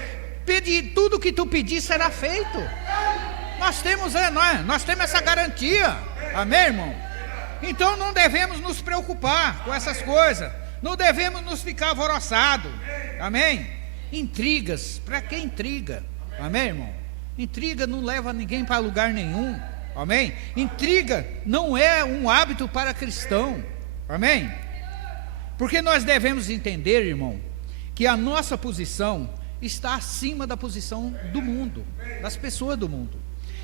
pedi, tudo o que tu pedir será feito. Nós temos essa garantia. Amém, irmão? Então não devemos nos preocupar com essas coisas, não devemos nos ficar alvoroçados. Amém? Intrigas, para que intriga? Amém, irmão? Intriga não leva ninguém para lugar nenhum. Amém? Intriga não é um hábito para cristão. Amém? Porque nós devemos entender, irmão, que a nossa posição está acima da posição do mundo, das pessoas do mundo.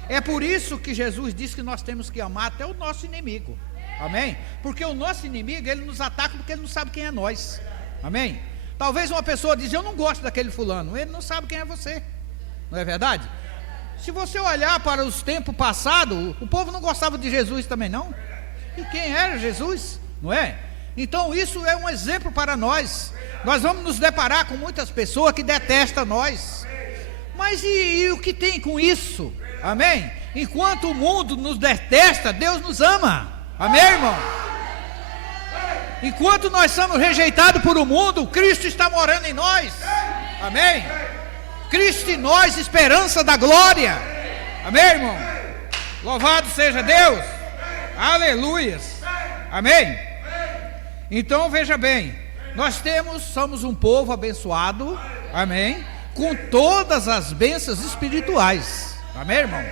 É por isso que Jesus disse que nós temos que amar até o nosso inimigo. Amém? Porque o nosso inimigo, ele nos ataca porque ele não sabe quem é nós. Amém? Talvez uma pessoa diz: eu não gosto daquele fulano. Ele não sabe quem é você. Não é verdade? Se você olhar para os tempos passados, o povo não gostava de Jesus também não. E quem era Jesus? Não é? Então isso é um exemplo para nós. Nós vamos nos deparar com muitas pessoas que detestam nós. Mas e o que tem com isso? Amém? Enquanto o mundo nos detesta, Deus nos ama. Amém, irmão? Enquanto nós somos rejeitados por o mundo, Cristo está morando em nós. Amém? Cristo em nós, esperança da glória. Amém, irmão? Louvado seja Deus. Aleluias. Amém? Então veja bem, nós somos um povo abençoado. Amém? Com todas as bênçãos espirituais. Amém, irmão?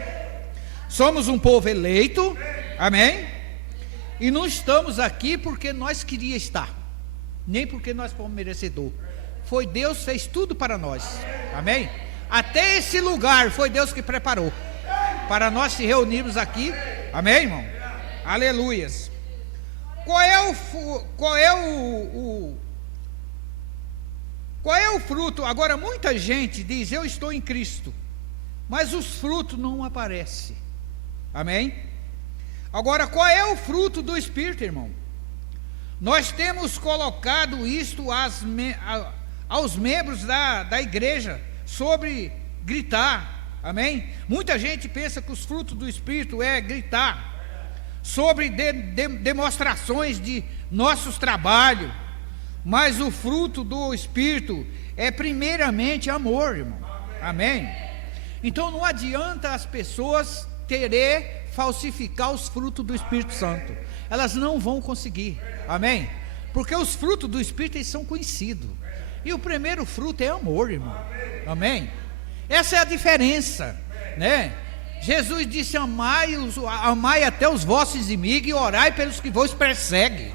Somos um povo eleito. Amém? E não estamos aqui porque nós queríamos estar, nem porque nós fomos merecedores. Foi Deus que fez tudo para nós. Amém? Até esse lugar foi Deus que preparou para nós se reunirmos aqui. Amém, irmão? Aleluias. Qual é o fruto? Agora muita gente diz: eu estou em Cristo, mas os frutos não aparecem. Amém? Agora, qual é o fruto do Espírito, irmão? Nós temos colocado isto aos membros da igreja, sobre gritar. Amém? Muita gente pensa que os frutos do Espírito é gritar, sobre demonstrações de nossos trabalhos. Mas o fruto do Espírito é primeiramente amor, irmão. Amém? Então não adianta as pessoas querer falsificar os frutos do Espírito Santo. Elas não vão conseguir. Amém? Porque os frutos do Espírito, eles são conhecidos. E o primeiro fruto é amor, irmão. Amém? Essa é a diferença, né? Jesus disse: amai até os vossos inimigos e orai pelos que vos perseguem.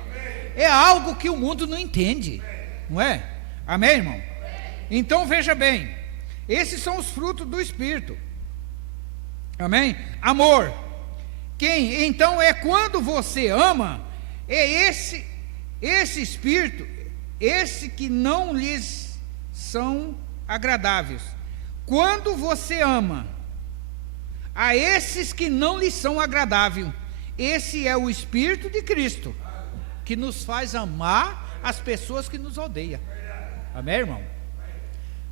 É algo que o mundo não entende, não é? Amém, irmão? Então veja bem, esses são os frutos do Espírito. Amém? Amor. Então é quando você ama é esse espírito, esse que não lhes são agradáveis. Quando você ama a esses que não lhes são agradáveis, esse é o Espírito de Cristo, que nos faz amar as pessoas que nos odeiam. Amém, irmão?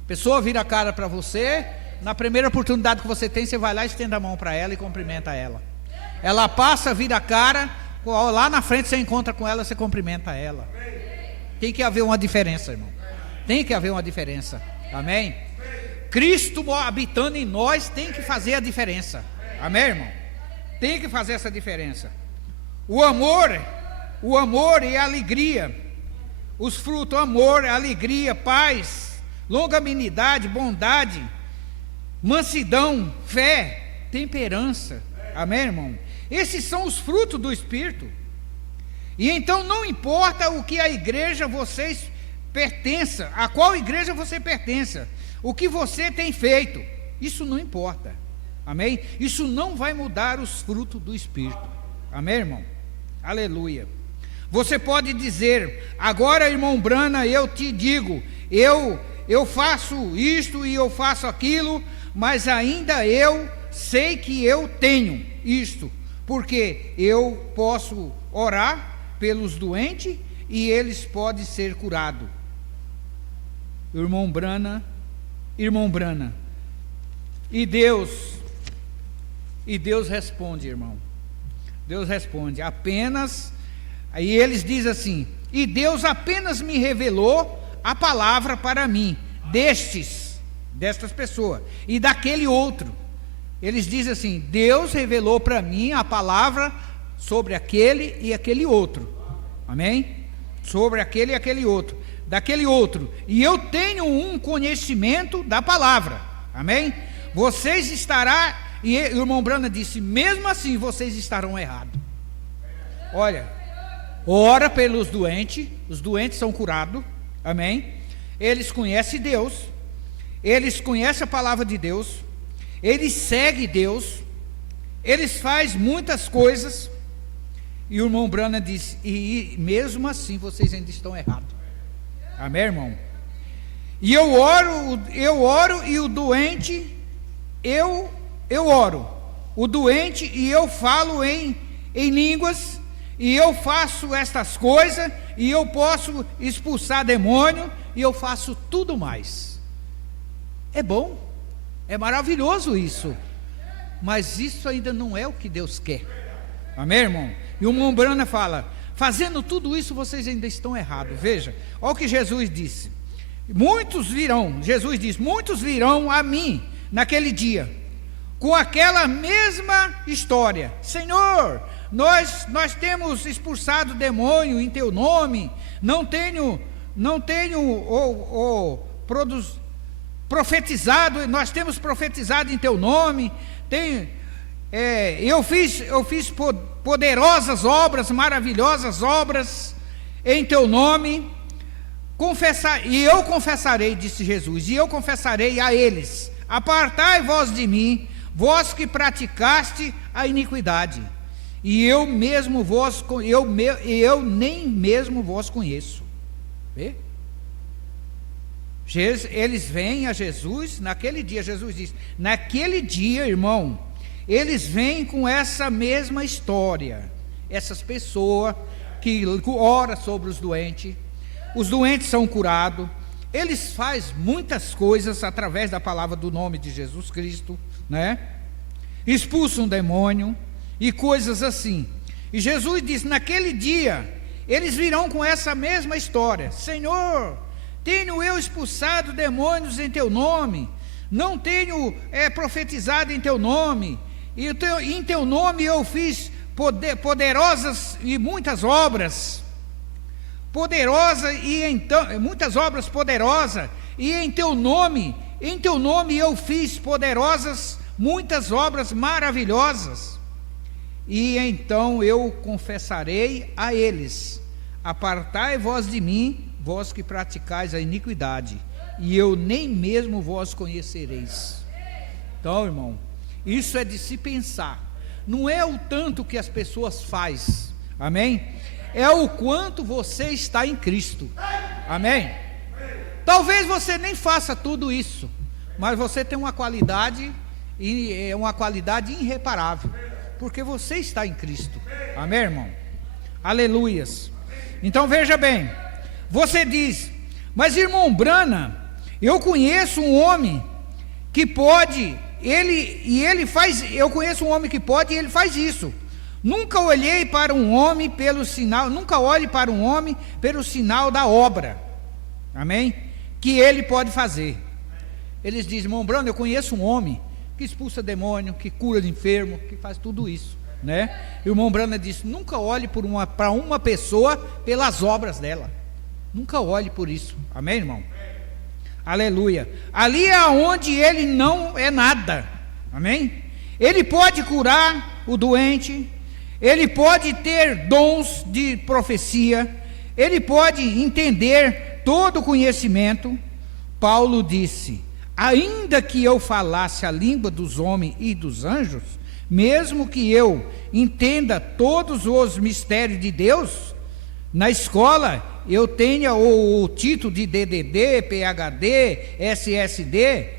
Pessoa vira a cara para você, na primeira oportunidade que você tem, você vai lá e estende a mão para ela e cumprimenta ela. Ela passa, vira a cara, lá na frente você encontra com ela, você cumprimenta ela. Tem que haver uma diferença, irmão. Tem que haver uma diferença. Amém? Cristo habitando em nós tem que fazer a diferença. Amém, irmão? Tem que fazer essa diferença. O amor e a alegria. Os frutos: amor, alegria, paz, longanimidade, bondade, mansidão, fé, temperança. Amém, irmão? Esses são os frutos do Espírito. E então não importa o que a igreja vocês pertença, a qual igreja você pertença, o que você tem feito, isso não importa. Amém? Isso não vai mudar os frutos do Espírito. Amém, irmão? Aleluia. Você pode dizer: agora, irmão Brana, eu te digo, eu faço isto e eu faço aquilo, mas ainda eu sei que eu tenho isto, porque eu posso orar pelos doentes e eles podem ser curados. Irmão Brana, e Deus responde, irmão. Deus responde apenas, aí eles dizem assim: e Deus apenas me revelou a palavra para mim, destas pessoas, e daquele outro. Eles dizem assim: Deus revelou para mim a palavra sobre aquele e aquele outro. Amém? Sobre aquele e aquele outro, daquele outro. E eu tenho um conhecimento da palavra. Amém? Vocês estarão, e o irmão Brana disse, mesmo assim vocês estarão errados. Olha, ora pelos doentes, os doentes são curados. Amém? Eles conhecem Deus, eles conhecem a palavra de Deus, eles seguem Deus, eles fazem muitas coisas. E o irmão Brana disse, e mesmo assim vocês ainda estão errados. Amém, irmão? E eu oro e o doente, eu oro, o doente, e eu falo em línguas, e eu faço estas coisas, e eu posso expulsar demônio, e eu faço tudo mais. É bom, é maravilhoso isso, mas isso ainda não é o que Deus quer. Amém, irmão? E o irmão Brana fala, fazendo tudo isso vocês ainda estão errados. Veja, olha o que Jesus disse: Jesus diz, muitos virão a mim naquele dia, com aquela mesma história: Senhor, nós temos expulsado demônio em teu nome, não tenho profetizado, nós temos profetizado em teu nome, eu fiz poderosas obras, maravilhosas obras em teu nome. E eu confessarei, disse Jesus, e eu confessarei a eles: apartai vós de mim, vós que praticaste a iniquidade, e eu nem mesmo vos conheço. Vê? Eles vêm a Jesus naquele dia. Jesus diz, naquele dia, irmão, eles vêm com essa mesma história. Essas pessoas que oram sobre os doentes são curados, eles fazem muitas coisas através da palavra do nome de Jesus Cristo, né? Expulsam demônio e coisas assim. E Jesus diz, naquele dia eles virão com essa mesma história: Senhor, tenho eu expulsado demônios em teu nome, não tenho profetizado em teu nome, e em teu nome eu fiz poderosas e muitas obras poderosas, e então muitas obras poderosas, e em teu nome eu fiz poderosas muitas obras maravilhosas. E então eu confessarei a eles: apartai vós de mim, vós que praticais a iniquidade, e eu nem mesmo vós conhecereis. Então, irmão, isso é de se pensar. Não é o tanto que as pessoas fazem, amém? é o quanto você está em Cristo. Amém? Talvez você nem faça tudo isso, mas você tem uma qualidade, e é uma qualidade irreparável, porque você está em Cristo. Amém, irmão? Aleluias. Então veja bem, você diz: mas irmão Branham, eu conheço um homem que pode, eu conheço um homem que pode e ele faz isso. Nunca olhei para um homem pelo sinal, nunca olhe para um homem pelo sinal da obra, amém? Que ele pode fazer. Eles dizem: irmão Branham, eu conheço um homem que expulsa demônio, que cura de enfermo, que faz tudo isso, né? E o irmão Branham disse: nunca olhe para uma pessoa pelas obras dela, nunca olhe por isso, amém, irmão? Aleluia. Ali é onde ele não é nada, amém? Ele pode curar o doente, ele pode ter dons de profecia, ele pode entender todo o conhecimento. Paulo disse: ainda que eu falasse a língua dos homens e dos anjos, mesmo que eu entenda todos os mistérios de Deus, na escola eu tenha o título de DDD, PhD, SSD,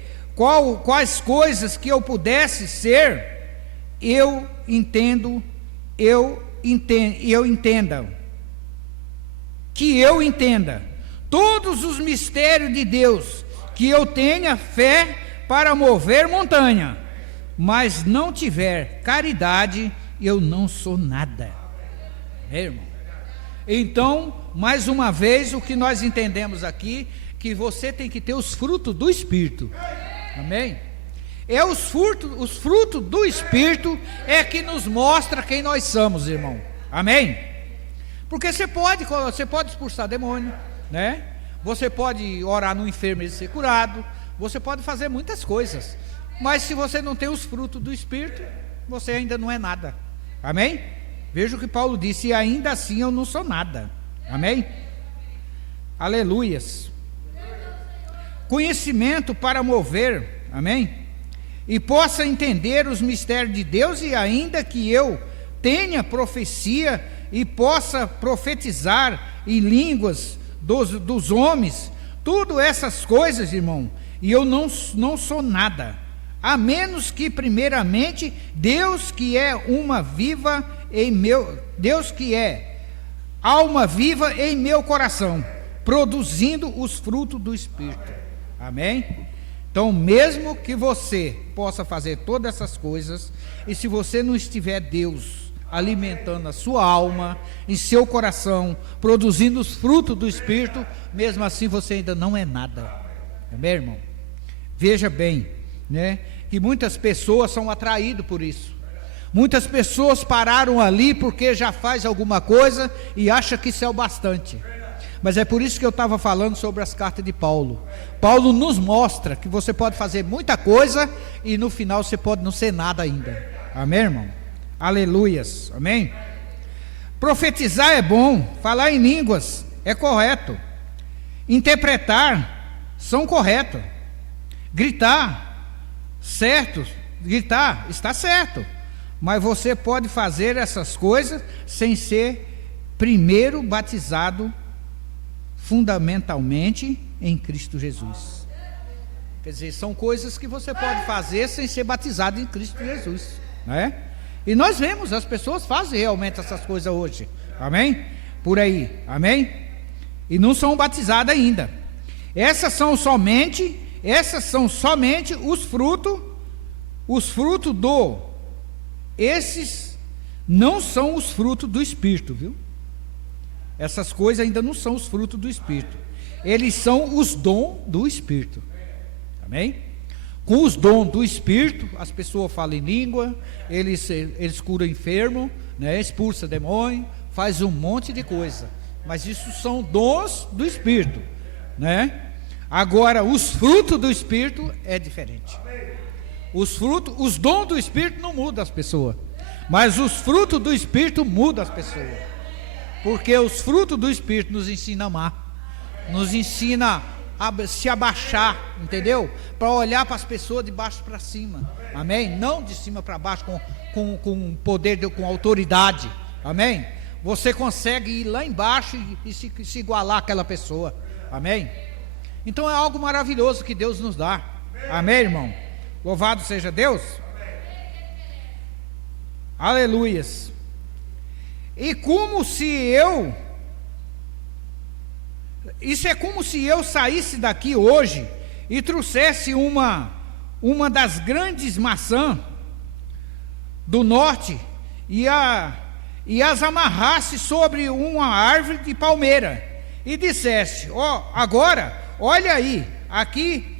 quais coisas que eu pudesse ser, eu entenda, que eu entenda todos os mistérios de Deus, que eu tenha fé para mover montanha, mas não tiver caridade, eu não sou nada. É, irmão? Então, mais uma vez, o que nós entendemos aqui, que você tem que ter os frutos do Espírito, amém? Os frutos do Espírito é que nos mostra quem nós somos, irmão, amém? Porque você pode expulsar demônio, né? Você pode orar no enfermo e ser curado, você pode fazer muitas coisas, mas se você não tem os frutos do Espírito, você ainda não é nada, amém? Veja o que Paulo disse: e ainda assim eu não sou nada, amém? Aleluias. Conhecimento para mover, amém? E possa entender os mistérios de Deus, e ainda que eu tenha profecia e possa profetizar em línguas dos homens, tudo essas coisas, irmão, e eu não sou nada, a menos que primeiramente Deus que é alma viva em meu coração, produzindo os frutos do Espírito, amém? Então, mesmo que você possa fazer todas essas coisas, e se você não estiver Deus alimentando a sua alma, em seu coração, produzindo os frutos do Espírito, mesmo assim você ainda não é nada, amém, irmão? Veja bem, né, que muitas pessoas são atraídas por isso. Muitas pessoas pararam ali porque já faz alguma coisa e acha que isso é o bastante. Mas é por isso que eu estava falando sobre as cartas de Paulo. Paulo nos mostra que você pode fazer muita coisa e no final você pode não ser nada ainda, amém, irmão? Aleluias, amém? Profetizar é bom, falar em línguas é correto, interpretar são corretos, gritar está certo, mas você pode fazer essas coisas sem ser primeiro batizado fundamentalmente em Cristo Jesus. Quer dizer, são coisas que você pode fazer sem ser batizado em Cristo Jesus, não é? E nós vemos, as pessoas fazem realmente essas coisas hoje, amém? Por aí, amém? E não são batizadas ainda. Essas são somente os frutos esses não são os frutos do Espírito, viu? Essas coisas ainda não são os frutos do Espírito, eles são os dons do Espírito, amém? Com os dons do Espírito, as pessoas falam em língua, eles curam enfermo, né? Expulsa demônio, faz um monte de coisa, mas isso são dons do Espírito, né? Agora, os frutos do Espírito é diferente. Os dons do Espírito não mudam as pessoas, mas os frutos do Espírito mudam as pessoas, porque os frutos do Espírito nos ensinam a amar, nos ensina a se abaixar, entendeu? Para olhar para as pessoas de baixo para cima, amém? Não de cima para baixo com poder, com autoridade, amém? você consegue ir lá embaixo e se igualar àquela pessoa. Amém? Então é algo maravilhoso que Deus nos dá. Amém, irmão? Louvado seja Deus. Aleluias. E como se eu... Isso é como se eu saísse daqui hoje e trouxesse uma das grandes maçãs do norte e as amarrasse sobre uma árvore de palmeira e dissesse: ó, agora, olha aí, aqui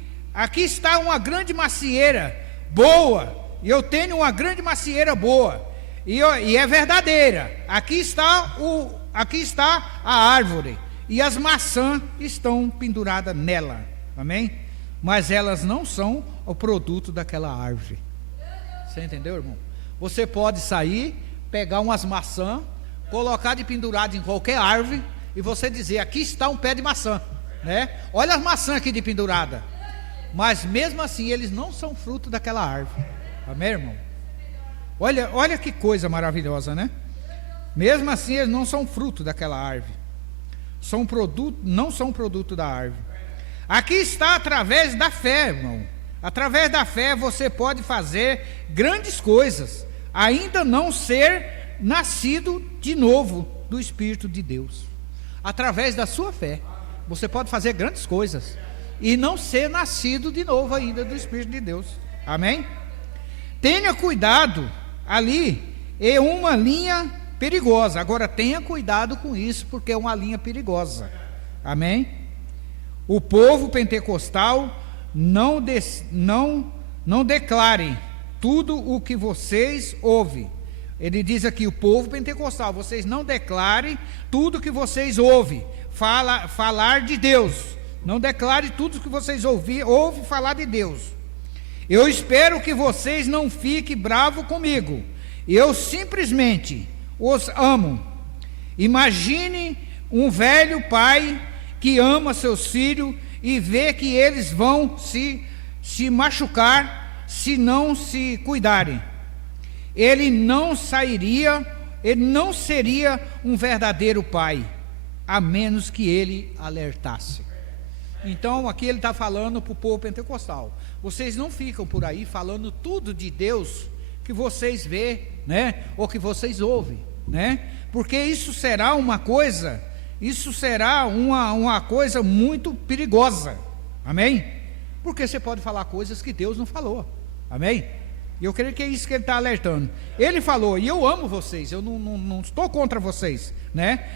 está uma grande macieira boa, e eu tenho uma grande macieira boa, e é verdadeira. Aqui está a árvore, e as maçãs estão penduradas nela, amém? Mas elas não são o produto daquela árvore. Você entendeu, irmão? Você pode sair, pegar umas maçãs, colocar de pendurado em qualquer árvore, e você dizer: aqui está um pé de maçã, né? Olha as maçãs aqui de pendurada. Mas mesmo assim eles não são fruto daquela árvore. Amém, irmão? Olha que coisa maravilhosa, né? Mesmo assim eles não são fruto daquela árvore. Não são produto da árvore. Aqui está através da fé, irmão. Através da fé você pode fazer grandes coisas, ainda não ser nascido de novo do Espírito de Deus. Através da sua fé você pode fazer grandes coisas e não ser nascido de novo ainda do Espírito de Deus. Amém? Tenha cuidado, ali é uma linha perigosa. Agora tenha cuidado com isso, porque é uma linha perigosa. Amém? O povo pentecostal não declarem tudo o que vocês ouvem. Ele diz aqui: o povo pentecostal, vocês não declarem tudo o que vocês ouvem falar de Deus. Não declare tudo o que vocês ouvem falar de Deus. Eu espero que vocês não fiquem bravos comigo. Eu simplesmente os amo. Imagine um velho pai que ama seus filhos e vê que eles vão se machucar se não se cuidarem. Ele não seria um verdadeiro pai, a menos que ele alertasse. Então aqui ele está falando para o povo pentecostal: vocês não ficam por aí falando tudo de Deus que vocês vê, né? Ou que vocês ouvem, né? Porque isso será uma coisa muito perigosa. Amém? Porque você pode falar coisas que Deus não falou. Amém? E eu creio que é isso que ele está alertando. Ele falou: e eu amo vocês, eu não estou contra vocês, né?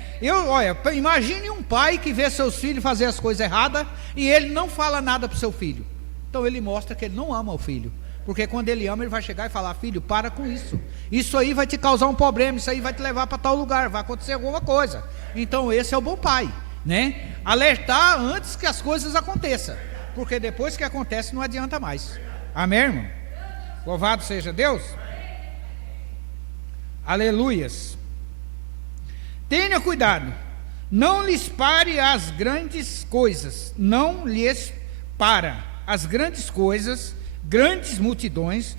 Olha, imagine um pai que vê seus filhos fazer as coisas erradas e ele não fala nada para o seu filho. Então ele mostra que ele não ama o filho. Porque quando ele ama, ele vai chegar e falar: filho, para com isso. Isso aí vai te causar um problema, isso aí vai te levar para tal lugar, vai acontecer alguma coisa. Então esse é o bom pai, né? Alertar antes que as coisas aconteçam. Porque depois que acontece não adianta mais. Amém, irmão? Louvado seja Deus. Aleluias. Tenha cuidado, não lhes pare as grandes coisas, não lhes para as grandes coisas, grandes multidões.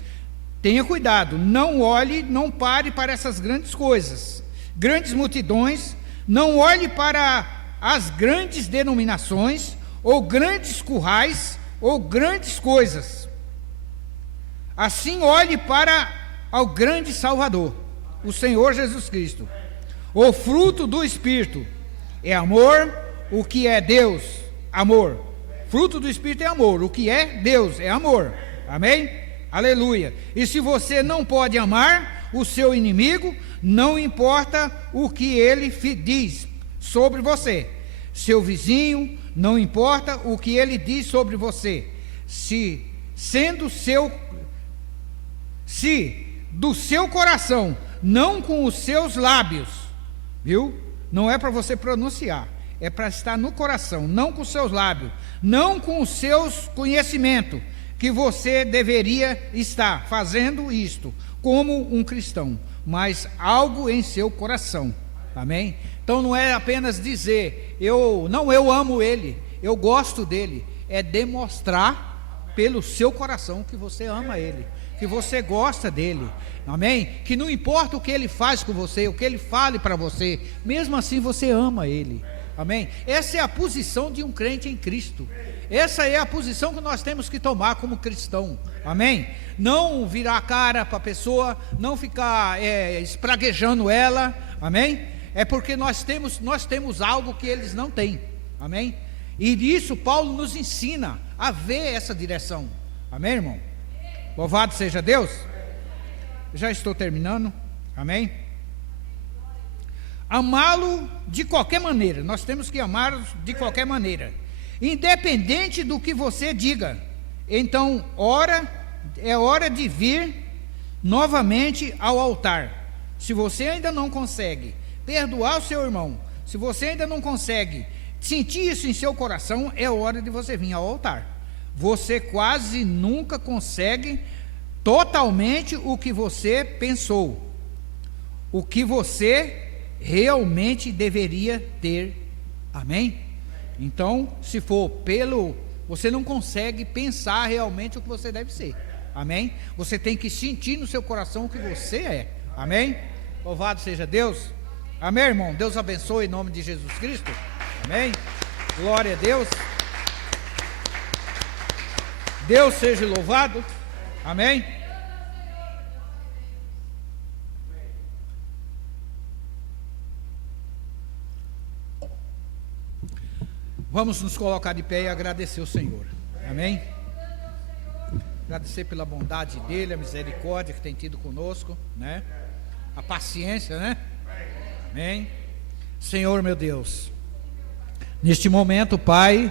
Tenha cuidado, não olhe, não pare para essas grandes coisas, grandes multidões. Não olhe para as grandes denominações, ou grandes currais, ou grandes coisas. Assim olhe para o grande Salvador, o Senhor Jesus Cristo. O fruto do Espírito é amor. O que é Deus? Amor. Fruto do Espírito é amor. O que é Deus? É amor. Amém? Aleluia. E se você não pode amar o seu inimigo, não importa o que ele diz sobre você. Seu vizinho, não importa o que ele diz sobre você. Se do seu coração, não com os seus lábios, viu? Não é para você pronunciar, é para estar no coração, não com os seus lábios, não com os seus conhecimentos, que você deveria estar fazendo isto como um cristão, mas algo em seu coração. Amém? Então não é apenas dizer: eu amo ele, eu gosto dele. É demonstrar pelo seu coração que você ama ele. que você gosta dele, amém? Que não importa o que ele faz com você, o que ele fale para você, mesmo assim você ama ele, amém? Essa é a posição de um crente em Cristo. Essa é a posição que nós temos que tomar como cristão, amém? Não virar a cara para a pessoa, não ficar espraguejando ela, amém? É porque nós temos algo que eles não têm, amém? E nisso Paulo nos ensina a ver essa direção, amém, irmão? Louvado seja Deus. Já estou terminando, amém? Amá-lo de qualquer maneira, nós temos que amá-lo de qualquer maneira, independente do que você diga. Então, é hora de vir novamente ao altar. Se você ainda não consegue perdoar o seu irmão, se você ainda não consegue sentir isso em seu coração, é hora de você vir ao altar. Você quase nunca consegue totalmente o que você pensou, o que você realmente deveria ter, amém? Então, se for você não consegue pensar realmente o que você deve ser, amém? Você tem que sentir no seu coração o que você é, amém? Louvado seja Deus, amém, irmão? Deus abençoe em nome de Jesus Cristo, amém? Glória a Deus. Deus seja louvado, amém? Vamos nos colocar de pé e agradecer o Senhor, amém? Agradecer pela bondade dele, a misericórdia que tem tido conosco, né? A paciência, né? Amém? Senhor meu Deus, neste momento, Pai,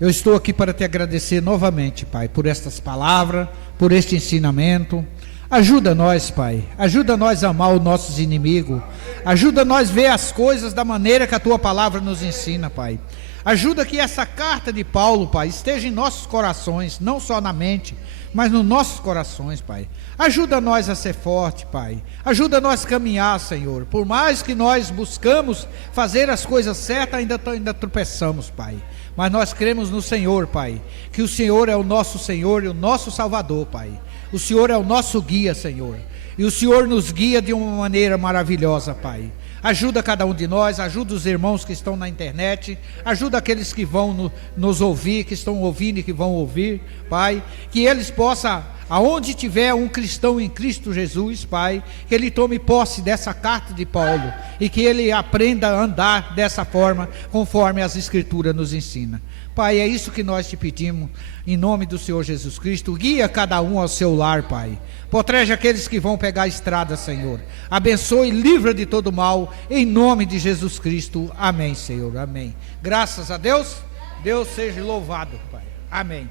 eu estou aqui para te agradecer novamente, Pai, por estas palavras, por este ensinamento. Ajuda nós, Pai, ajuda nós a amar os nossos inimigos, ajuda nós a ver as coisas da maneira que a Tua palavra nos ensina, Pai. Ajuda que essa carta de Paulo, Pai, esteja em nossos corações, não só na mente, mas nos nossos corações, Pai. Ajuda nós a ser forte, Pai. Ajuda nós a caminhar, Senhor. Por mais que nós buscamos fazer as coisas certas, ainda tropeçamos, Pai. Mas nós cremos no Senhor, Pai, que o Senhor é o nosso Senhor e o nosso Salvador, Pai. O Senhor é o nosso guia, Senhor, e o Senhor nos guia de uma maneira maravilhosa, Pai. Ajuda cada um de nós, ajuda os irmãos que estão na internet, ajuda aqueles que vão nos ouvir, que estão ouvindo e que vão ouvir, Pai, que eles possam, aonde tiver um cristão em Cristo Jesus, Pai, que ele tome posse dessa carta de Paulo e que ele aprenda a andar dessa forma, conforme as Escrituras nos ensinam. Pai, é isso que nós te pedimos, em nome do Senhor Jesus Cristo. Guia cada um ao seu lar, Pai. Protege aqueles que vão pegar a estrada, Senhor. Abençoe e livra de todo mal, em nome de Jesus Cristo. Amém, Senhor, amém. Graças a Deus, Deus seja louvado, Pai. Amém.